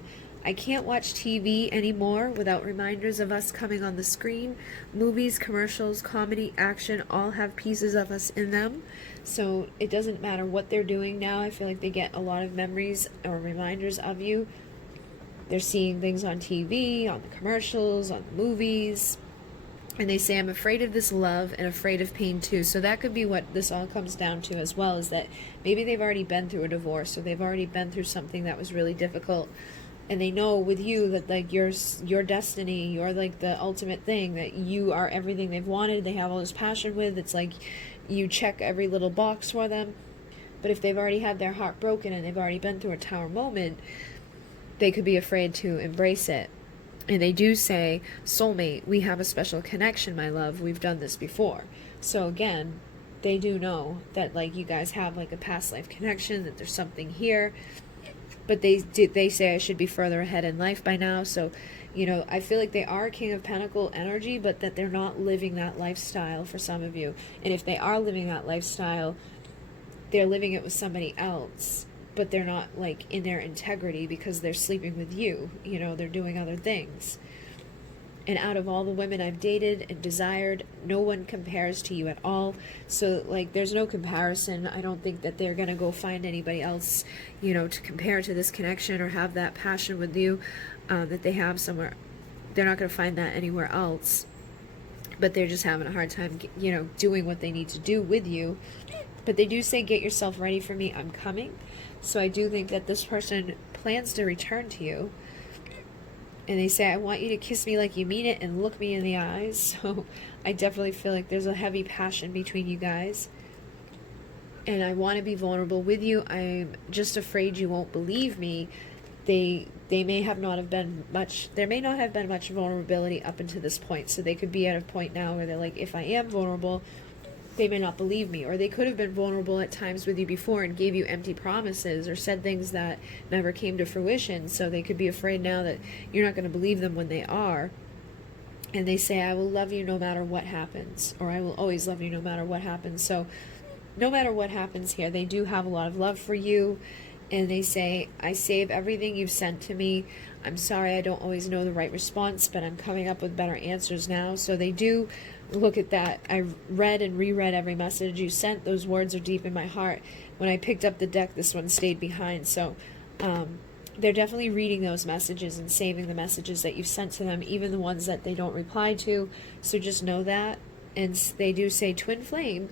I can't watch TV anymore without reminders of us coming on the screen. Movies, commercials, comedy, action all have pieces of us in them. So it doesn't matter what they're doing now. I feel like they get a lot of memories or reminders of you. They're seeing things on TV, on the commercials, on the movies. And they say, I'm afraid of this love and afraid of pain too. So that could be what this all comes down to as well, is that maybe they've already been through a divorce, or they've already been through something that was really difficult. And they know with you that your destiny, you're the ultimate thing, that you are everything they've wanted. They have all this passion with. It's you check every little box for them. But if they've already had their heart broken and they've already been through a tower moment, they could be afraid to embrace it. And they do say, soulmate, we have a special connection, my love. We've done this before. So again, they do know that you guys have a past life connection, that there's something here. But they say I should be further ahead in life by now. So, I feel like they are King of Pentacle energy, but that they're not living that lifestyle for some of you. And if they are living that lifestyle, they're living it with somebody else, but they're not like in their integrity because they're sleeping with you. You know, they're doing other things. And out of all the women I've dated and desired, no one compares to you at all. So, like, there's no comparison. I don't think that they're going to go find anybody else, you know, to compare to this connection or have that passion with you that they have somewhere. They're not going to find that anywhere else. But they're just having a hard time, you know, doing what they need to do with you. But they do say, get yourself ready for me, I'm coming. So I do think that this person plans to return to you. And they say, I want you to kiss me like you mean it and look me in the eyes. So I definitely feel like there's a heavy passion between you guys. And I want to be vulnerable with you. I'm just afraid you won't believe me. They may have not have been much, there may not have been much vulnerability up until this point. So they could be at a point now where they're like, if I am vulnerable, they may not believe me. Or they could have been vulnerable at times with you before and gave you empty promises or said things that never came to fruition. So they could be afraid now that you're not going to believe them when they are. And they say, I will love you no matter what happens, or I will always love you no matter what happens. So no matter what happens here, they do have a lot of love for you. And they say, I save everything you've sent to me. I'm sorry I don't always know the right response, but I'm coming up with better answers now. So they do look at that. I read and reread every message you sent. Those words are deep in my heart. When I picked up the deck, this one stayed behind. So they're definitely reading those messages and saving the messages that you've sent to them, even the ones that they don't reply to. So just know that. And they do say, twin flame,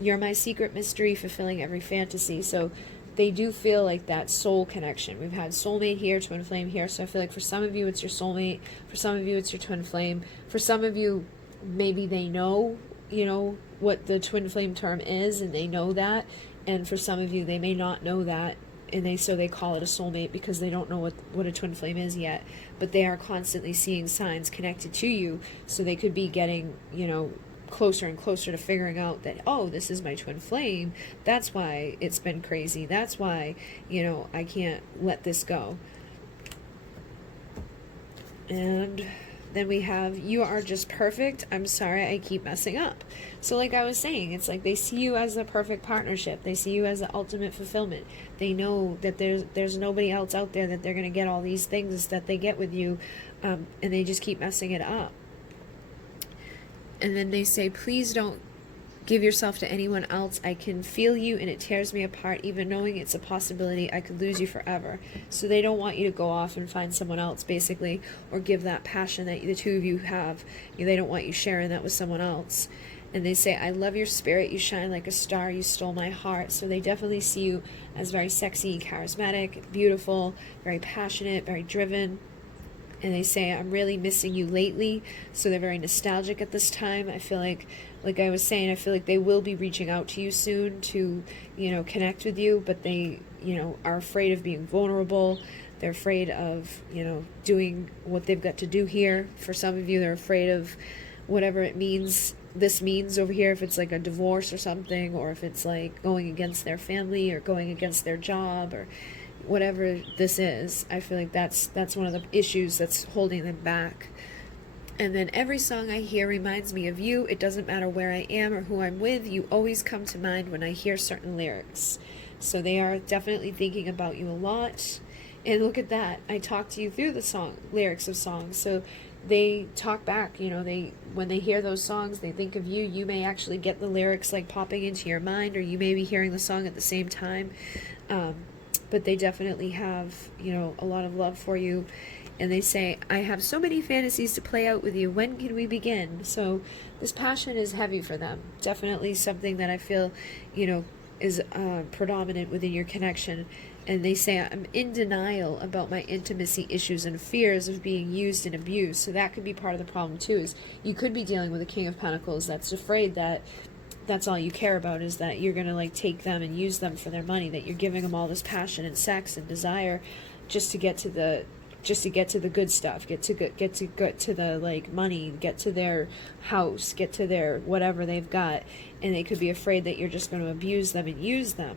you're my secret mystery, fulfilling every fantasy. So they do feel like that soul connection. We've had soulmate here, twin flame here. So I feel like for some of you, it's your soulmate. For some of you, it's your twin flame. For some of you, maybe they know, you know, what the twin flame term is, and they know that. And for some of you, they may not know that, and they call it a soulmate because they don't know what a twin flame is yet. But they are constantly seeing signs connected to you, so they could be getting, you know, closer and closer to figuring out that, oh, this is my twin flame. That's why it's been crazy. That's why, you know, I can't let this go. And then we have, you are just perfect. I'm sorry I keep messing up. So like I was saying, it's like they see you as the perfect partnership. They see you as the ultimate fulfillment. They know that there's nobody else out there that they're going to get all these things that they get with you, and they just keep messing it up. And then they say, please don't give yourself to anyone else. I can feel you and it tears me apart, even knowing it's a possibility I could lose you forever. So they don't want you to go off and find someone else, basically, or give that passion that the two of you have. They don't want you sharing that with someone else. And they say, I love your spirit. You shine like a star. You stole my heart. So they definitely see you as very sexy, charismatic, beautiful, very passionate, very driven. And they say, I'm really missing you lately. So they're very nostalgic at this time. I feel like I was saying, I feel like they will be reaching out to you soon to, you know, connect with you. But they, you know, are afraid of being vulnerable. They're afraid of, you know, doing what they've got to do here. For some of you, they're afraid of whatever it means. This means over here, if it's like a divorce or something, or if it's like going against their family or going against their job or whatever this is. I feel like that's one of the issues that's holding them back. And then every song I hear reminds me of you. It doesn't matter where I am or who I'm with. You always come to mind when I hear certain lyrics. So they are definitely thinking about you a lot. And look at that. I talk to you through the lyrics of songs. So they talk back, you know, when they hear those songs, they think of you. You may actually get the lyrics like popping into your mind, or you may be hearing the song at the same time. But they definitely have, you know, a lot of love for you. And they say, I have so many fantasies to play out with you. When can we begin? So this passion is heavy for them. Definitely something that I feel, you know, is predominant within your connection. And they say, I'm in denial about my intimacy issues and fears of being used and abused. So that could be part of the problem too, is you could be dealing with a King of Pentacles that's afraid that that's all you care about, is that you're going to like take them and use them for their money, that you're giving them all this passion and sex and desire just to get to the good stuff, get to the like money, get to their house, get to their whatever they've got. And they could be afraid that you're just going to abuse them and use them.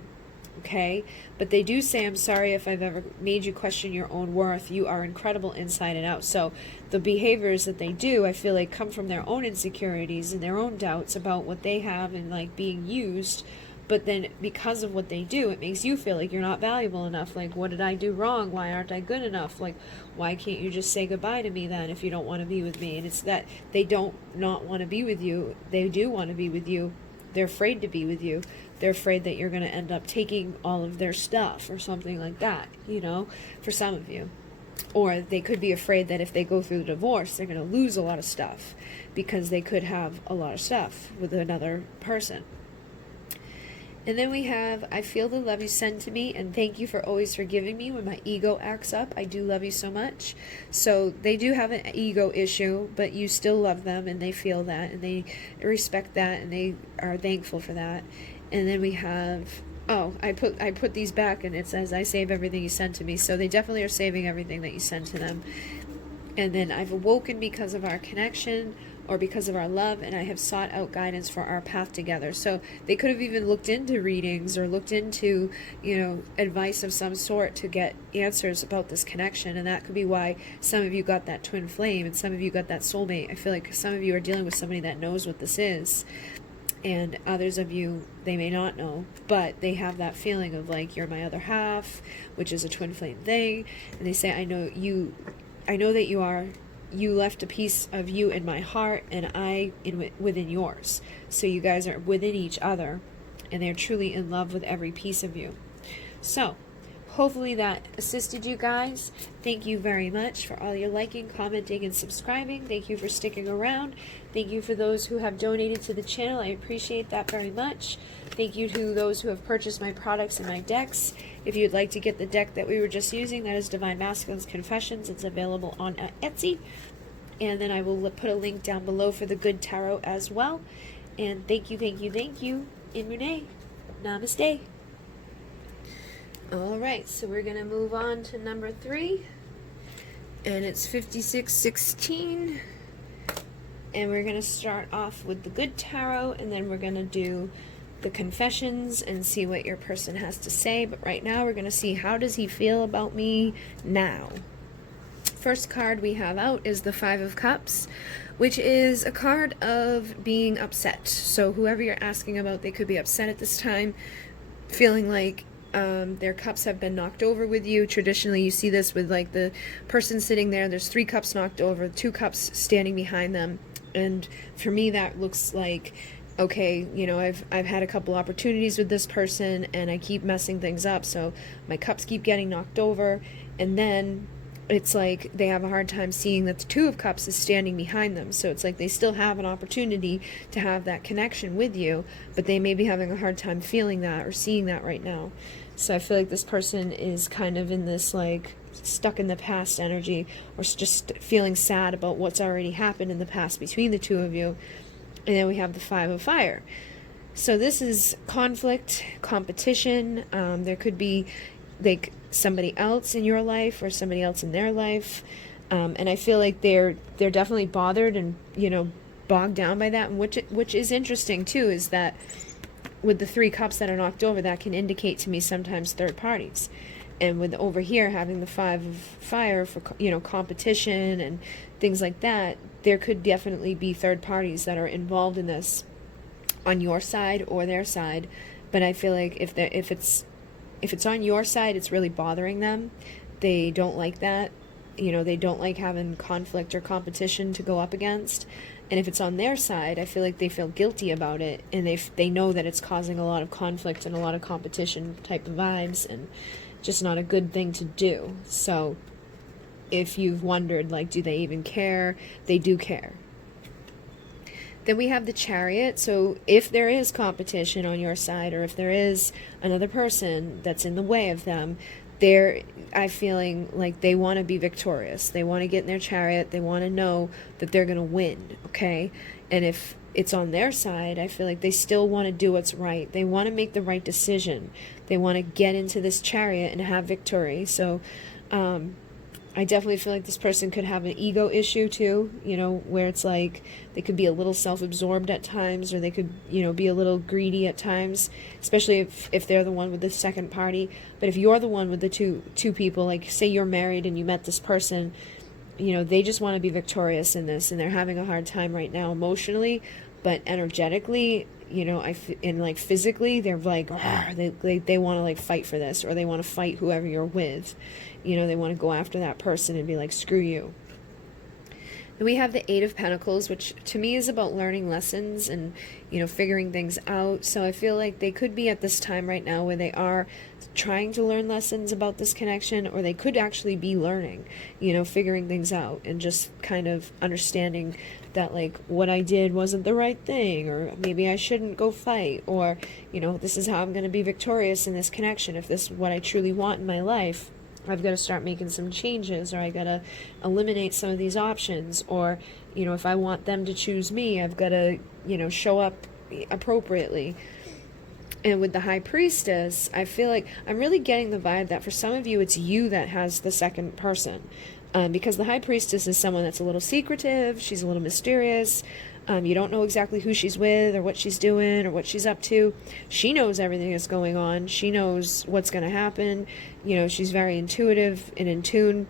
Okay, but they do say, I'm sorry if I've ever made you question your own worth. You are incredible inside and out. So the behaviors that they do, I feel like, come from their own insecurities and their own doubts about what they have and like being used But then because of what they do, it makes you feel like you're not valuable enough. Like, what did I do wrong? Why aren't I good enough? Like, why can't you just say goodbye to me then if you don't want to be with me? And it's that they don't not want to be with you. They do want to be with you. They're afraid to be with you. They're afraid that you're going to end up taking all of their stuff or something like that, you know, for some of you. Or they could be afraid that if they go through the divorce, they're going to lose a lot of stuff because they could have a lot of stuff with another person. And then we have, I feel the love you send to me, and thank you for always forgiving me when my ego acts up. I do love you so much. So they do have an ego issue, but you still love them, and they feel that, and they respect that, and they are thankful for that. And then we have, oh, I put these back, and it says, I save everything you send to me. So they definitely are saving everything that you send to them. And then I've awoken because of our connection, or because of our love, and I have sought out guidance for our path together. So they could have even looked into readings or looked into, you know, advice of some sort to get answers about this connection, and that could be why some of you got that twin flame and some of you got that soulmate. I feel like some of you are dealing with somebody that knows what this is, and others of you, they may not know, but they have that feeling of like, you're my other half, which is a twin flame thing, and they say, I know that you left a piece of you in my heart, and I within yours. So you guys are within each other, and they're truly in love with every piece of you. So hopefully that assisted you guys. Thank you very much for all your liking, commenting, and subscribing. Thank you for sticking around. Thank you for those who have donated to the channel. I appreciate that very much. Thank you to those who have purchased my products and my decks. If you'd like to get the deck that we were just using, that is Divine Masculine's Confessions. It's available on Etsy. And then I will put a link down below for the Good Tarot as well. And thank you, thank you, thank you. In Renee. Namaste. Alright, so we're going to move on to number 3. And it's 5616. And we're going to start off with the Good Tarot, and then we're going to do the Confessions and see what your person has to say. But right now we're going to see, how does he feel about me now? First card we have out is the Five of Cups, which is a card of being upset. So whoever you're asking about, they could be upset at this time, feeling like their cups have been knocked over with you. Traditionally, you see this with like the person sitting there. There's 3 cups knocked over, 2 cups standing behind them. And for me, that looks like, okay, you know, I've had a couple opportunities with this person, and I keep messing things up. So my cups keep getting knocked over, and then it's like they have a hard time seeing that the 2 of Cups is standing behind them. So it's like they still have an opportunity to have that connection with you, but they may be having a hard time feeling that or seeing that right now. So I feel like this person is kind of in this like stuck in the past energy, or just feeling sad about what's already happened in the past between the 2 of you. And then we have the Five of Fire. So this is conflict, competition. There could be like somebody else in your life or somebody else in their life, and I feel like they're definitely bothered and, you know, bogged down by that. And which is interesting too, is that with the 3 cups that are knocked over, that can indicate to me sometimes third parties. And with over here having the Five of Fire for, you know, competition and things like that, there could definitely be third parties that are involved in this on your side or their side. But I feel like if it's on your side, it's really bothering them. They don't like that. You know, they don't like having conflict or competition to go up against. And if it's on their side, I feel like they feel guilty about it, and they know that it's causing a lot of conflict and a lot of competition type of vibes, and just not a good thing to do. So if you've wondered, like, do they even care? They do care. Then we have the Chariot. So if there is competition on your side, or if there is another person that's in the way of them, I'm feeling like they want to be victorious. They want to get in their chariot. They want to know that they're going to win, okay? And if it's on their side, I feel like they still want to do what's right. They want to make the right decision. They want to get into this chariot and have victory. So I definitely feel like this person could have an ego issue too, you know, where it's like they could be a little self-absorbed at times, or they could, you know, be a little greedy at times, especially if they're the one with the second party. But if you're the one with the two people, like say you're married and you met this person, you know, they just want to be victorious in this, and they're having a hard time right now emotionally, but energetically, and like physically they're like, they want to like fight for this, or they want to fight whoever you're with. They want to go after that person and be like, screw you. Then we have the Eight of Pentacles, which to me is about learning lessons and, figuring things out. So I feel like they could be at this time right now where they are trying to learn lessons about this connection, or they could actually be learning, figuring things out and just kind of understanding that like what I did wasn't the right thing, or maybe I shouldn't go fight, or, this is how I'm going to be victorious in this connection. If this is what I truly want in my life, I've got to start making some changes, or I got to eliminate some of these options, or, if I want them to choose me, I've got to, show up appropriately. And with the High Priestess, I feel like I'm really getting the vibe that for some of you, it's you that has the second person. Because the High Priestess is someone that's a little secretive, she's a little mysterious, you don't know exactly who she's with or what she's doing or what she's up to. She knows everything that's going on. She knows what's going to happen. She's very intuitive and in tune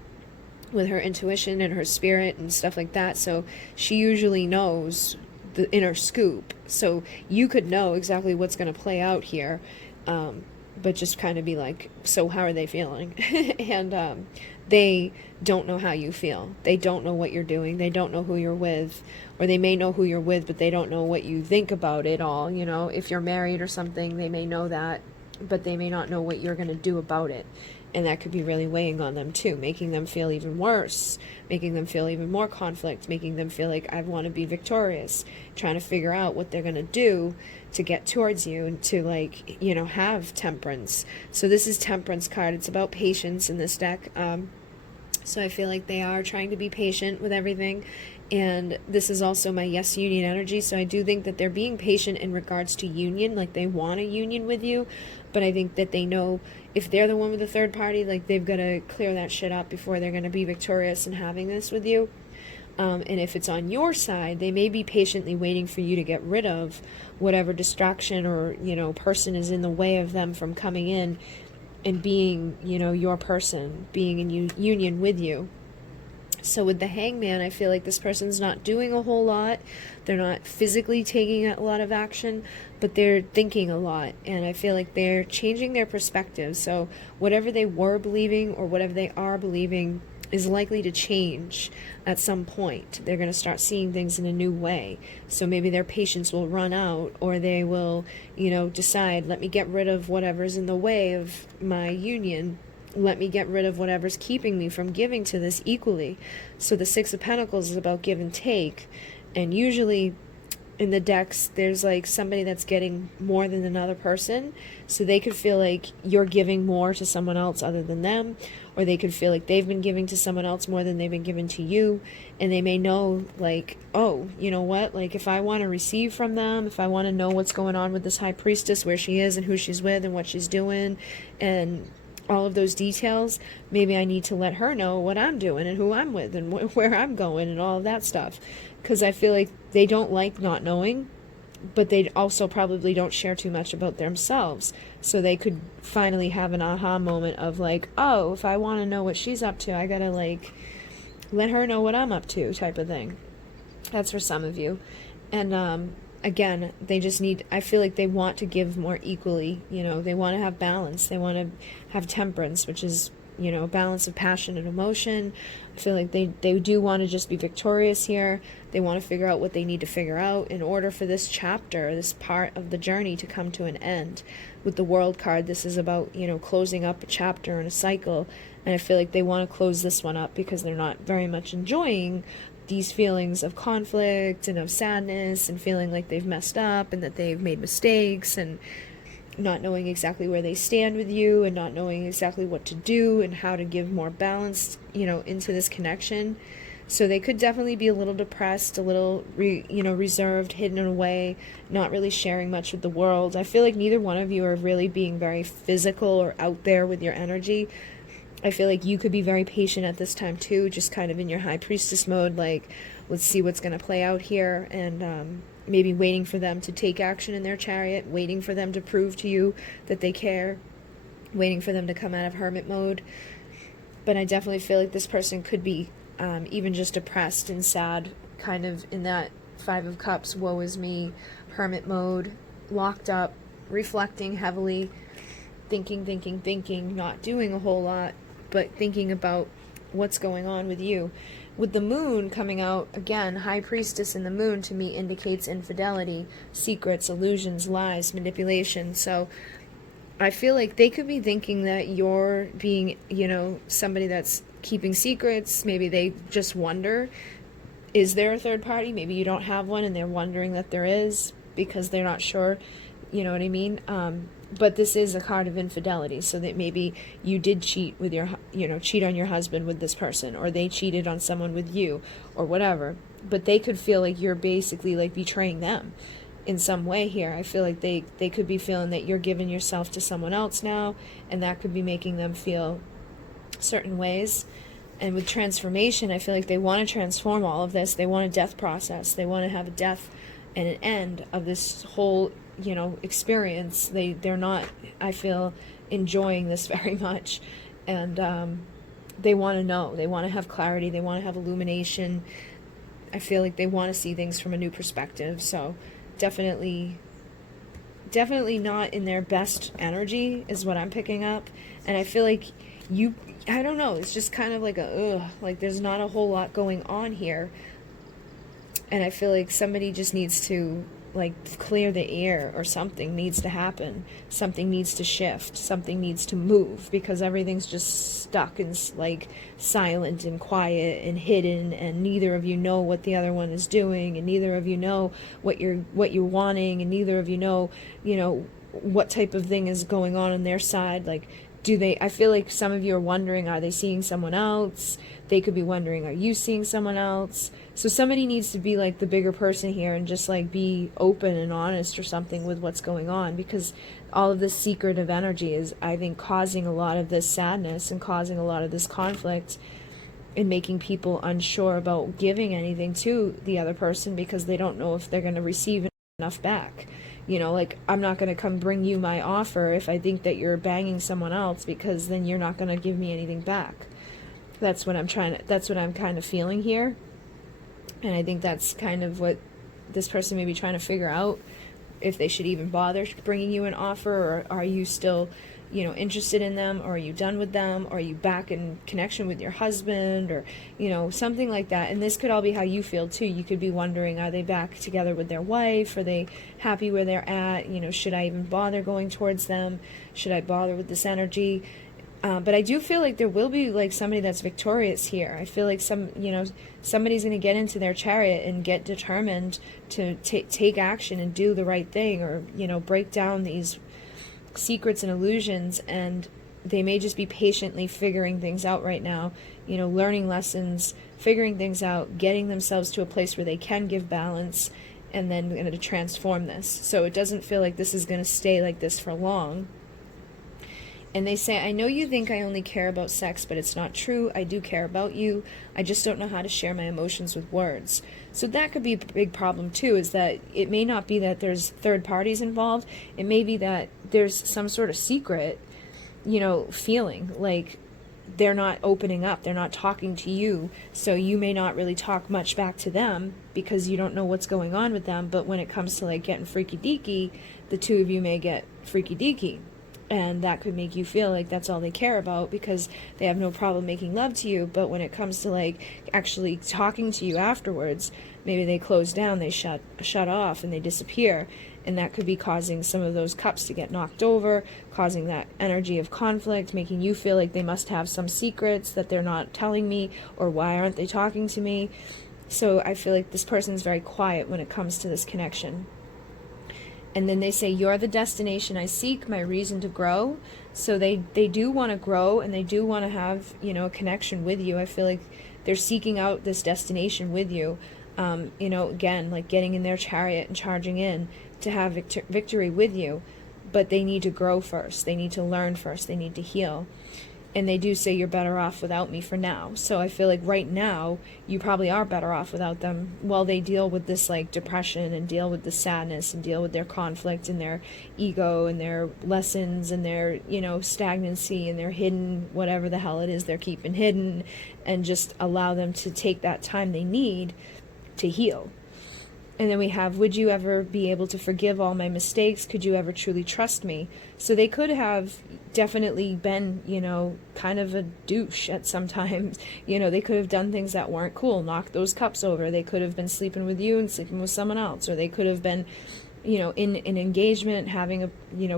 with her intuition and her spirit and stuff like that. So she usually knows the inner scoop. So you could know exactly what's going to play out here, but just kind of be like, so how are they feeling? And they don't know how you feel. They don't know what you're doing. They don't know who you're with. Or they may know who you're with, but they don't know what you think about it all. If you're married or something, they may know that, but they may not know what you're going to do about it. And that could be really weighing on them too, making them feel even worse, making them feel even more conflict, making them feel like I want to be victorious, trying to figure out what they're going to do to get towards you and to have temperance. So this is Temperance card. It's about patience in this deck. So I feel like they are trying to be patient with everything. And this is also my yes union energy. So I do think that they're being patient in regards to union, like they want a union with you. But I think that they know if they're the one with the third party, like they've got to clear that shit up before they're going to be victorious in having this with you. And if it's on your side, they may be patiently waiting for you to get rid of whatever distraction or, person is in the way of them from coming in and being, your person, being in union with you. So with the Hangman, I feel like this person's not doing a whole lot. They're not physically taking a lot of action, but they're thinking a lot. And I feel like they're changing their perspective. So whatever they were believing or whatever they are believing is likely to change at some point. They're going to start seeing things in a new way. So maybe their patience will run out, or they will, decide, let me get rid of whatever's in the way of my union. Let me get rid of whatever's keeping me from giving to this equally. So the Six of Pentacles is about give and take. And usually in the decks, there's like somebody that's getting more than another person. So they could feel like you're giving more to someone else other than them. Or they could feel like they've been giving to someone else more than they've been giving to you. And they may know like, oh, you know what? Like if I want to receive from them, if I want to know what's going on with this High Priestess, where she is and who she's with and what she's doing, and all of those details, maybe I need to let her know what I'm doing and who I'm with and where I'm going and all of that stuff. Because I feel like they don't like not knowing, but they also probably don't share too much about themselves. So they could finally have an aha moment of like, oh, if I want to know what she's up to, I gotta like let her know what I'm up to type of thing. That's for some of you. And again, they just need, I feel like they want to give more equally, they want to have balance. They want to have temperance, which is, balance of passion and emotion. I feel like they do want to just be victorious here. They want to figure out what they need to figure out in order for this chapter, this part of the journey to come to an end. With the World card, this is about, closing up a chapter and a cycle. And I feel like they want to close this one up because they're not very much enjoying these feelings of conflict and of sadness and feeling like they've messed up and that they've made mistakes and not knowing exactly where they stand with you and not knowing exactly what to do and how to give more balance, into this connection. So they could definitely be a little depressed, a little, reserved, hidden away, not really sharing much with the world. I feel like neither one of you are really being very physical or out there with your energy. I feel like you could be very patient at this time too, just kind of in your High Priestess mode, like, let's see what's going to play out here, and maybe waiting for them to take action in their chariot, waiting for them to prove to you that they care, waiting for them to come out of hermit mode. But I definitely feel like this person could be even just depressed and sad, kind of in that Five of Cups, woe is me, hermit mode, locked up, reflecting heavily, thinking, not doing a whole lot, but thinking about what's going on with you. With the moon coming out, again, High Priestess in the moon to me indicates infidelity, secrets, illusions, lies, manipulation. So I feel like they could be thinking that you're being, somebody that's keeping secrets. Maybe they just wonder, is there a third party? Maybe you don't have one and they're wondering that there is because they're not sure. You know what I mean? But this is a card of infidelity, so that maybe you did cheat with cheat on your husband with this person, or they cheated on someone with you, or whatever. But they could feel like you're basically like betraying them in some way here. I feel like they could be feeling that you're giving yourself to someone else now, and that could be making them feel certain ways. And with transformation, I feel like they want to transform all of this. They want a death process. They want to have a death and an end of this whole experience. They're not, I feel, enjoying this very much, and they want to know, they want to have clarity, they want to have illumination. I feel like they want to see things from a new perspective. So definitely not in their best energy is what I'm picking up. And I feel like I don't know, it's just kind of like like there's not a whole lot going on here. And I feel like somebody just needs to clear the air, or something needs to happen. Something needs to shift. Something needs to move, because everything's just stuck and silent and quiet and hidden, and neither of you know what the other one is doing, and neither of you know what you're wanting, and neither of you know, what type of thing is going on their side. I feel like some of you are wondering, are they seeing someone else? They could be wondering, are you seeing someone else? So somebody needs to be the bigger person here and just be open and honest or something with what's going on, because all of this secretive energy is, I think, causing a lot of this sadness and causing a lot of this conflict, and making people unsure about giving anything to the other person because they don't know if they're going to receive enough back. I'm not going to come bring you my offer if I think that you're banging someone else, because then you're not going to give me anything back. That's what I'm kind of feeling here. And I think that's kind of what this person may be trying to figure out, if they should even bother bringing you an offer, or are you still, interested in them, or are you done with them, or are you back in connection with your husband, or, something like that. And this could all be how you feel too. You could be wondering, are they back together with their wife? Are they happy where they're at? Should I even bother going towards them? Should I bother with this energy? But I do feel like there will be somebody that's victorious here. I feel like somebody's going to get into their chariot and get determined to take action and do the right thing, or break down these secrets and illusions. And they may just be patiently figuring things out right now, learning lessons, figuring things out, getting themselves to a place where they can give balance, and then going to transform this. So it doesn't feel like this is going to stay like this for long. And they say, I know you think I only care about sex, but it's not true. I do care about you. I just don't know how to share my emotions with words. So that could be a big problem too, is that it may not be that there's third parties involved. It may be that there's some sort of secret, feeling like they're not opening up. They're not talking to you. So you may not really talk much back to them because you don't know what's going on with them. But when it comes to getting freaky deaky, the two of you may get freaky deaky. And that could make you feel like that's all they care about, because they have no problem making love to you. But when it comes to actually talking to you afterwards, maybe they close down, they shut off, and they disappear. And that could be causing some of those cups to get knocked over, causing that energy of conflict, making you feel like they must have some secrets that they're not telling me, or why aren't they talking to me? So I feel like this person's very quiet when it comes to this connection. And then they say, you're the destination I seek, my reason to grow. So they do want to grow, and they do want to have, a connection with you. I feel like they're seeking out this destination with you. Again, getting in their chariot and charging in to have victory with you. But they need to grow first. They need to learn first. They need to heal. And they do say you're better off without me for now. So I feel like right now, you probably are better off without them while they deal with this depression, and deal with the sadness, and deal with their conflict and their ego and their lessons and their, stagnancy and their hidden, whatever the hell it is they're keeping hidden, and just allow them to take that time they need to heal. And then we have, would you ever be able to forgive all my mistakes? Could you ever truly trust me? So they could have definitely been, kind of a douche at some times. They could have done things that weren't cool, knocked those cups over. They could have been sleeping with you and sleeping with someone else. Or they could have been, in an engagement, having a,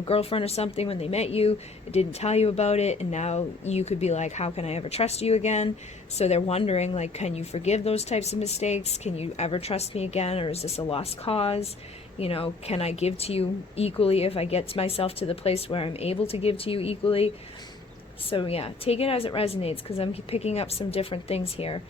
girlfriend or something when they met you, didn't tell you about it, and now you could be like, how can I ever trust you again? So they're wondering, like, can you forgive those types of mistakes? Can you ever trust me again? Or is this a lost cause? Can I give to you equally if I get myself to the place where I'm able to give to you equally? So yeah, take it as it resonates, because I'm picking up some different things here.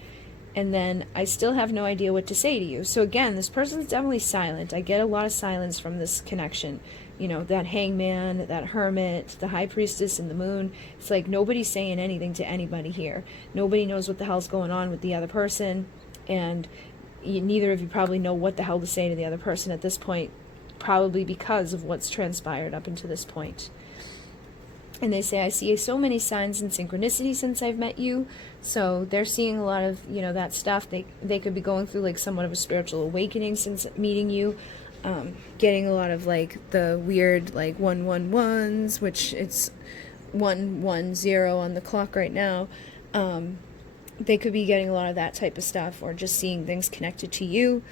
And then I still have no idea what to say to you. So again, this person's definitely silent. I get a lot of silence from this connection. That hangman, that hermit, the high priestess, and the moon. It's like nobody's saying anything to anybody here. Nobody knows what the hell's going on with the other person. And neither of you probably know what the hell to say to the other person at this point, probably because of what's transpired up until this point. And they say, I see so many signs and synchronicity since I've met you. So they're seeing a lot of, that stuff. They could be going through like somewhat of a spiritual awakening since meeting you. Getting a lot of like the weird like 111s, which it's 110 on the clock right now. They could be getting a lot of that type of stuff, or just seeing things connected to you.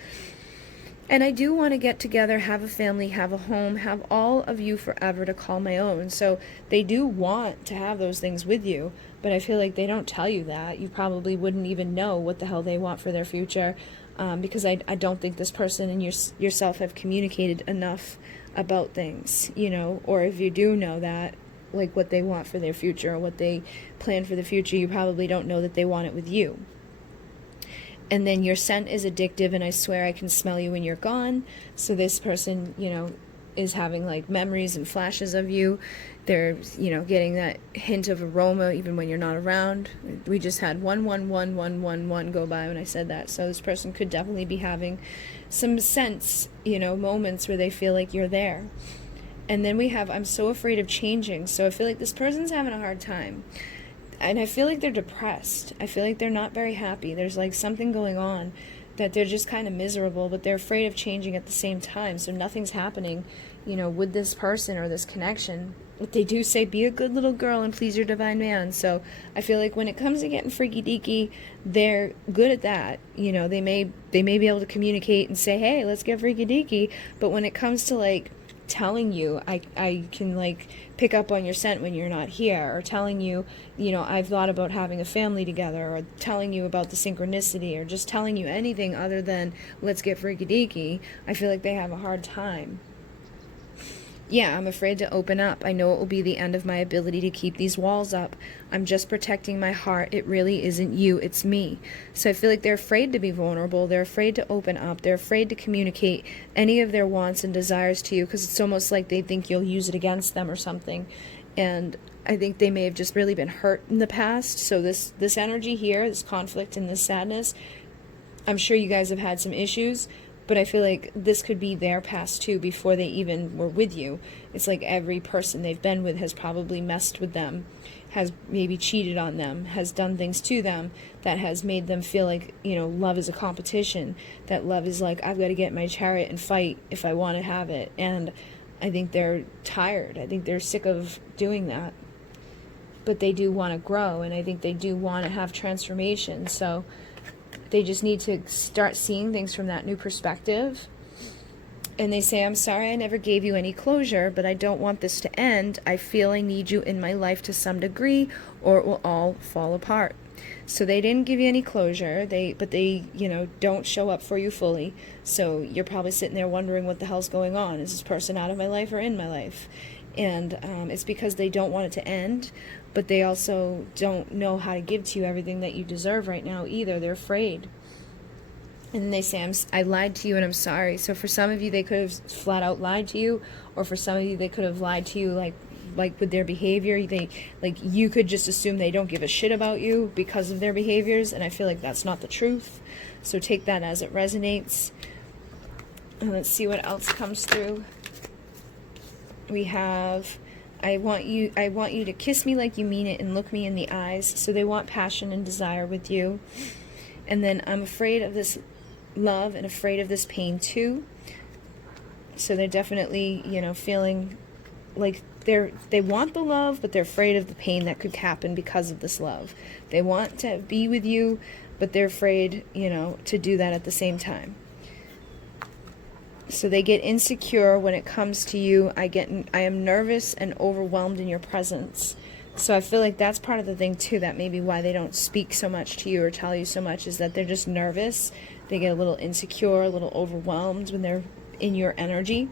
And I do want to get together, have a family, have a home, have all of you forever to call my own. So they do want to have those things with you, but I feel like they don't tell you that. You probably wouldn't even know what the hell they want for their future, because I don't think this person and yourself have communicated enough about things, or if you do know that, like what they want for their future or what they plan for the future, you probably don't know that they want it with you. And then your scent is addictive, and I swear I can smell you when you're gone. So this person, is having like memories and flashes of you. They're, getting that hint of aroma even when you're not around. We just had 111111 go by when I said that. So this person could definitely be having some sense, moments where they feel like you're there. And then we have, I'm so afraid of changing. So I feel like this person's having a hard time. And I feel like they're depressed. I feel like they're not very happy. There's like something going on that they're just kind of miserable, but they're afraid of changing at the same time. So nothing's happening, with this person or this connection. But they do say, be a good little girl and please your divine man. So I feel like when it comes to getting freaky deaky, they're good at that. They may be able to communicate and say, hey, let's get freaky deaky. But when it comes to like telling you, I can like pick up on your scent when you're not here, or telling you, I've thought about having a family together, or telling you about the synchronicity, or just telling you anything other than let's get freaky deaky, I feel like they have a hard time. Yeah, I'm afraid to open up. I know it will be the end of my ability to keep these walls up. I'm just protecting my heart. It really isn't you, it's me. So I feel like they're afraid to be vulnerable. They're afraid to open up. They're afraid to communicate any of their wants and desires to you, because it's almost like they think you'll use it against them or something. And I think they may have just really been hurt in the past. So this energy here, this conflict and this sadness, I'm sure you guys have had some issues, but I feel like this could be their past too before they even were with you. It's like every person they've been with has probably messed with them, has maybe cheated on them, has done things to them that has made them feel like, love is a competition, that love is like, I've got to get my chariot and fight if I want to have it. And I think they're tired. I think they're sick of doing that. But they do want to grow, and I think they do want to have transformation. So they just need to start seeing things from that new perspective. And they say, I'm sorry I never gave you any closure, but I don't want this to end. I feel I need you in my life to some degree, or it will all fall apart. So they didn't give you any closure, but they don't show up for you fully. So you're probably sitting there wondering what the hell's going on. Is this person out of my life or in my life? And it's because they don't want it to end, but they also don't know how to give to you everything that you deserve right now either. They're afraid. And they say, I lied to you and I'm sorry. So for some of you, they could have flat out lied to you, or for some of you, they could have lied to you like with their behavior. You could just assume they don't give a shit about you because of their behaviors, and I feel like that's not the truth. So take that as it resonates. And let's see what else comes through. We have, I want you to kiss me like you mean it and look me in the eyes. So they want passion and desire with you. And then I'm afraid of this love and afraid of this pain too. So they're definitely, feeling like they want the love, but they're afraid of the pain that could happen because of this love. They want to be with you, but they're afraid, to do that at the same time. So they get insecure when it comes to you. I am nervous and overwhelmed in your presence. So I feel like that's part of the thing too, that maybe why they don't speak so much to you or tell you so much, is that they're just nervous. They get a little insecure, a little overwhelmed when they're in your energy.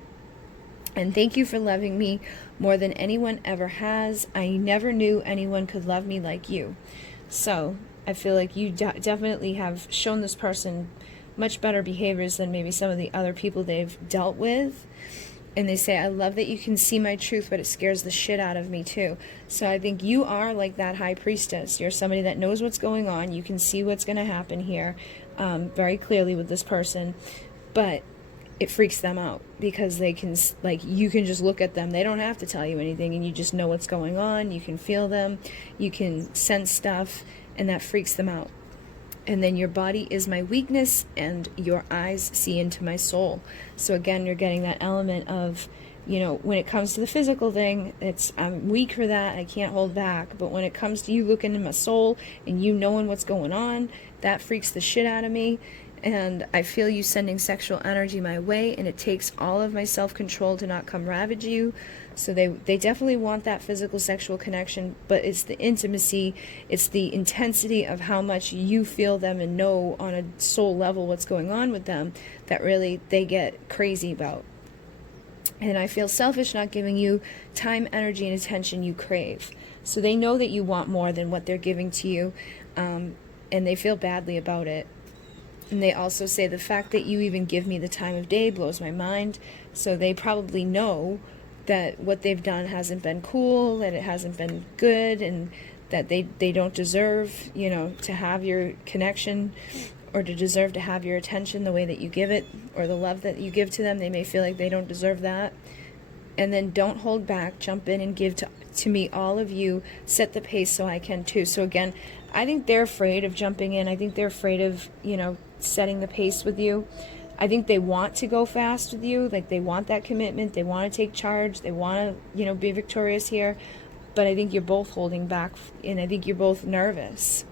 And thank you for loving me more than anyone ever has. I never knew anyone could love me like you. So I feel like you definitely have shown this person much better behaviors than maybe some of the other people they've dealt with. And they say, I love that you can see my truth, but it scares the shit out of me too. So I think you are like that high priestess. You're somebody that knows what's going on. You can see what's going to happen here very clearly with this person. But it freaks them out because they can, you can just look at them. They don't have to tell you anything, and you just know what's going on. You can feel them. You can sense stuff, and that freaks them out. And then your body is my weakness, and your eyes see into my soul. So again, you're getting that element of, when it comes to the physical thing, I'm weak for that. I can't hold back. But when it comes to you looking in my soul and you knowing what's going on, that freaks the shit out of me. And I feel you sending sexual energy my way, and it takes all of my self-control to not come ravage you. So they definitely want that physical sexual connection, but it's the intimacy, it's the intensity of how much you feel them and know on a soul level what's going on with them that really they get crazy about. And I feel selfish not giving you time, energy, and attention you crave. So they know that you want more than what they're giving to you, and they feel badly about it. And they also say the fact that you even give me the time of day blows my mind. So they probably know that what they've done hasn't been cool, that it hasn't been good, and that they don't deserve, to have your connection or to deserve to have your attention the way that you give it or the love that you give to them. They may feel like they don't deserve that. And then don't hold back. Jump in and give to me, all of you. Set the pace so I can too. So again, I think they're afraid of jumping in. I think they're afraid of, setting the pace with you. I think they want to go fast with you. Like they want that commitment. They want to take charge. They want to, be victorious here. But I think you're both holding back, and I think you're both nervous.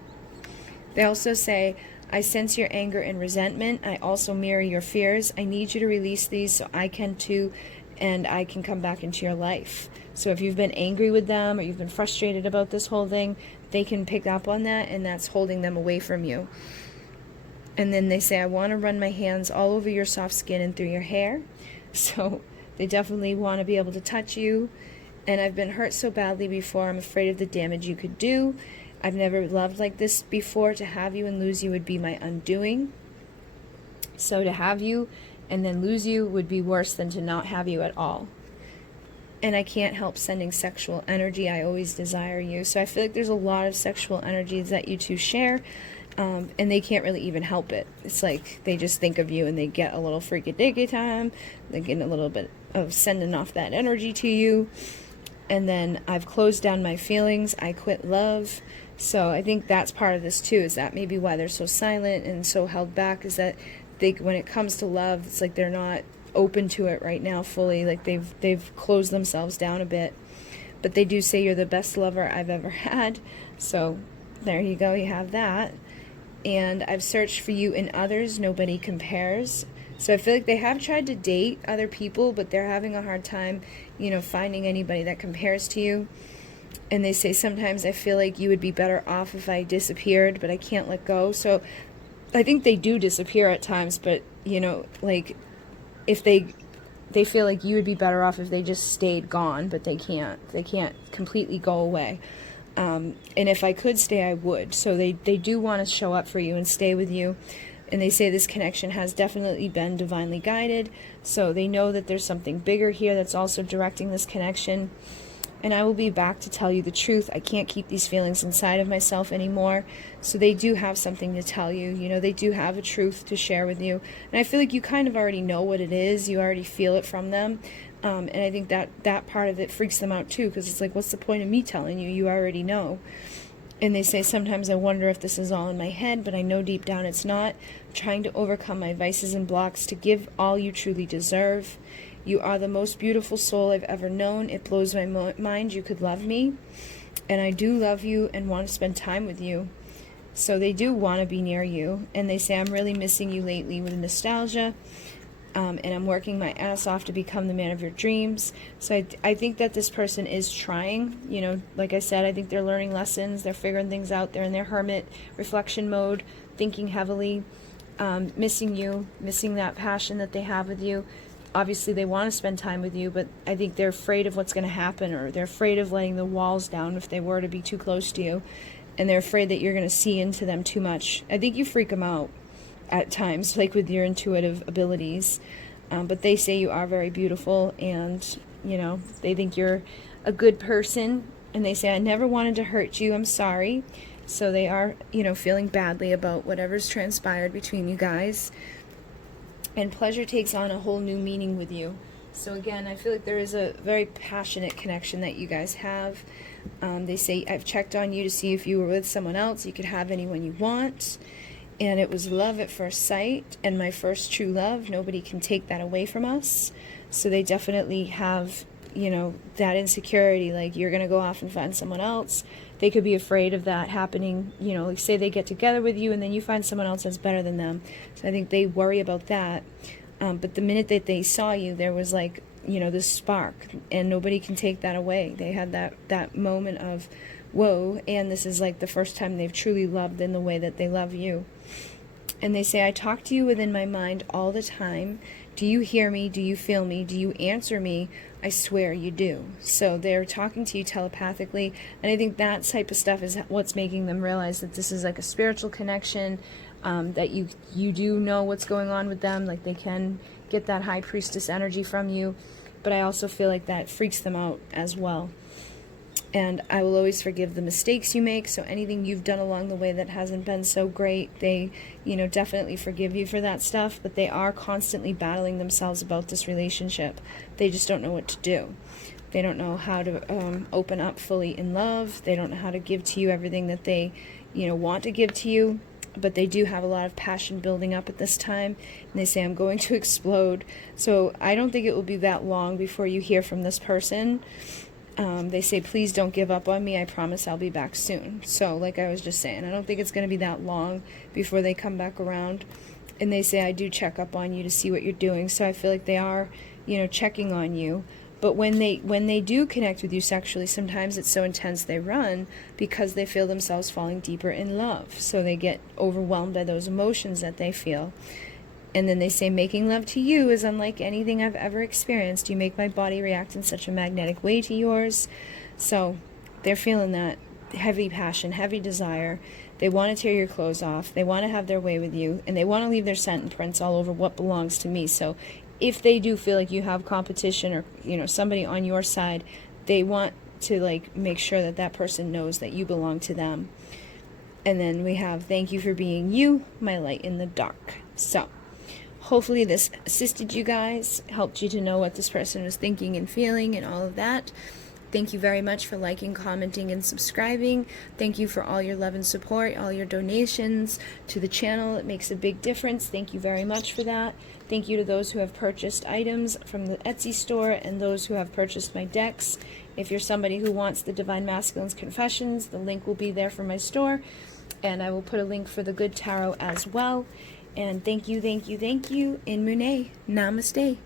They also say, I sense your anger and resentment. I also mirror your fears. I need you to release these so I can too, and I can come back into your life. So if you've been angry with them or you've been frustrated about this whole thing, they can pick up on that, and that's holding them away from you. And then they say, I want to run my hands all over your soft skin and through your hair. So they definitely want to be able to touch you. And I've been hurt so badly before, I'm afraid of the damage you could do. I've never loved like this before. To have you and lose you would be my undoing. So to have you and then lose you would be worse than to not have you at all. And I can't help sending sexual energy. I always desire you. So I feel like there's a lot of sexual energies that you two share. And they can't really even help it. It's like they just think of you and they get a little freaky-dicky time. They get a little bit of sending off that energy to you. And then I've closed down my feelings. I quit love. So I think that's part of this too, is that maybe why they're so silent and so held back, is that when it comes to love, it's like they're not open to it right now fully. Like they've closed themselves down a bit. But they do say you're the best lover I've ever had. So there you go. You have that. And I've searched for you in others. Nobody compares. So I feel like they have tried to date other people, but they're having a hard time, finding anybody that compares to you. And they say, sometimes I feel like you would be better off if I disappeared, but I can't let go. So I think they do disappear at times, but, if they feel like you would be better off if they just stayed gone, but they can't. They can't completely go away. And if I could stay, I would. So they do want to show up for you and stay with you. And they say this connection has definitely been divinely guided. So they know that there's something bigger here that's also directing this connection. And I will be back to tell you the truth. I can't keep these feelings inside of myself anymore. So they do have something to tell you. They do have a truth to share with you. And I feel like you kind of already know what it is. You already feel it from them. And I think that part of it freaks them out too, because it's like, what's the point of me telling you? You already know. And they say, sometimes I wonder if this is all in my head, but I know deep down it's not. I'm trying to overcome my vices and blocks to give all you truly deserve. You are the most beautiful soul I've ever known. It blows my mind you could love me. And I do love you and want to spend time with you. So they do want to be near you. And they say, I'm really missing you lately with nostalgia. And I'm working my ass off to become the man of your dreams. So I think that this person is trying. You know, like I said, I think they're learning lessons. They're figuring things out. They're in their hermit reflection mode, thinking heavily, missing you, missing that passion that they have with you. Obviously, they want to spend time with you, but I think they're afraid of what's going to happen, or they're afraid of letting the walls down if they were to be too close to you. And they're afraid that you're going to see into them too much. I think you freak them out at times, like with your intuitive abilities, but they say you are very beautiful, and you know, they think you're a good person, and they say, I never wanted to hurt you, I'm sorry. So they are, you know, feeling badly about whatever's transpired between you guys, and pleasure takes on a whole new meaning with you. So again, I feel like there is a very passionate connection that you guys have. They say, I've checked on you to see if you were with someone else. You could have anyone you want. And it was love at first sight and my first true love. Nobody can take that away from us. So they definitely have, you know, that insecurity, like you're going to go off and find someone else. They could be afraid of that happening, you know, like say they get together with you and then you find someone else that's better than them. So I think they worry about that. But the minute that they saw you, there was like, you know, this spark, and nobody can take that away. They had that moment of, whoa, and this is like the first time they've truly loved in the way that they love you. And they say, I talk to you within my mind all the time. Do you hear me? Do you feel me? Do you answer me? I swear you do. So they're talking to you telepathically, and I think that type of stuff is what's making them realize that this is like a spiritual connection, that you do know what's going on with them, like they can get that high priestess energy from you, but I also feel like that freaks them out as well. And I will always forgive the mistakes you make, so anything you've done along the way that hasn't been so great, they, you know, definitely forgive you for that stuff, but they are constantly battling themselves about this relationship. They just don't know what to do. They don't know how to open up fully in love. They don't know how to give to you everything that they, you know, want to give to you, but they do have a lot of passion building up at this time, and they say, I'm going to explode. So I don't think it will be that long before you hear from this person. They say, please don't give up on me. I promise I'll be back soon. So like I was just saying, I don't think it's going to be that long before they come back around. And they say, I do check up on you to see what you're doing. So I feel like they are, you know, checking on you. But when they do connect with you sexually, sometimes it's so intense they run because they feel themselves falling deeper in love. So they get overwhelmed by those emotions that they feel. And then they say, making love to you is unlike anything I've ever experienced. You make my body react in such a magnetic way to yours. So they're feeling that heavy passion, heavy desire. They want to tear your clothes off. They want to have their way with you. And they want to leave their scent and prints all over what belongs to me. So if they do feel like you have competition or, you know, somebody on your side, they want to like make sure that that person knows that you belong to them. And then we have, thank you for being you, my light in the dark. So hopefully this assisted you guys, helped you to know what this person was thinking and feeling and all of that. Thank you very much for liking, commenting, and subscribing. Thank you for all your love and support, all your donations to the channel. It makes a big difference. Thank you very much for that. Thank you to those who have purchased items from the Etsy store and those who have purchased my decks. If you're somebody who wants the Divine Masculine's Confessions, the link will be there for my store. And I will put a link for the Good Tarot as well. And thank you, thank you, thank you. In Mune. Namaste.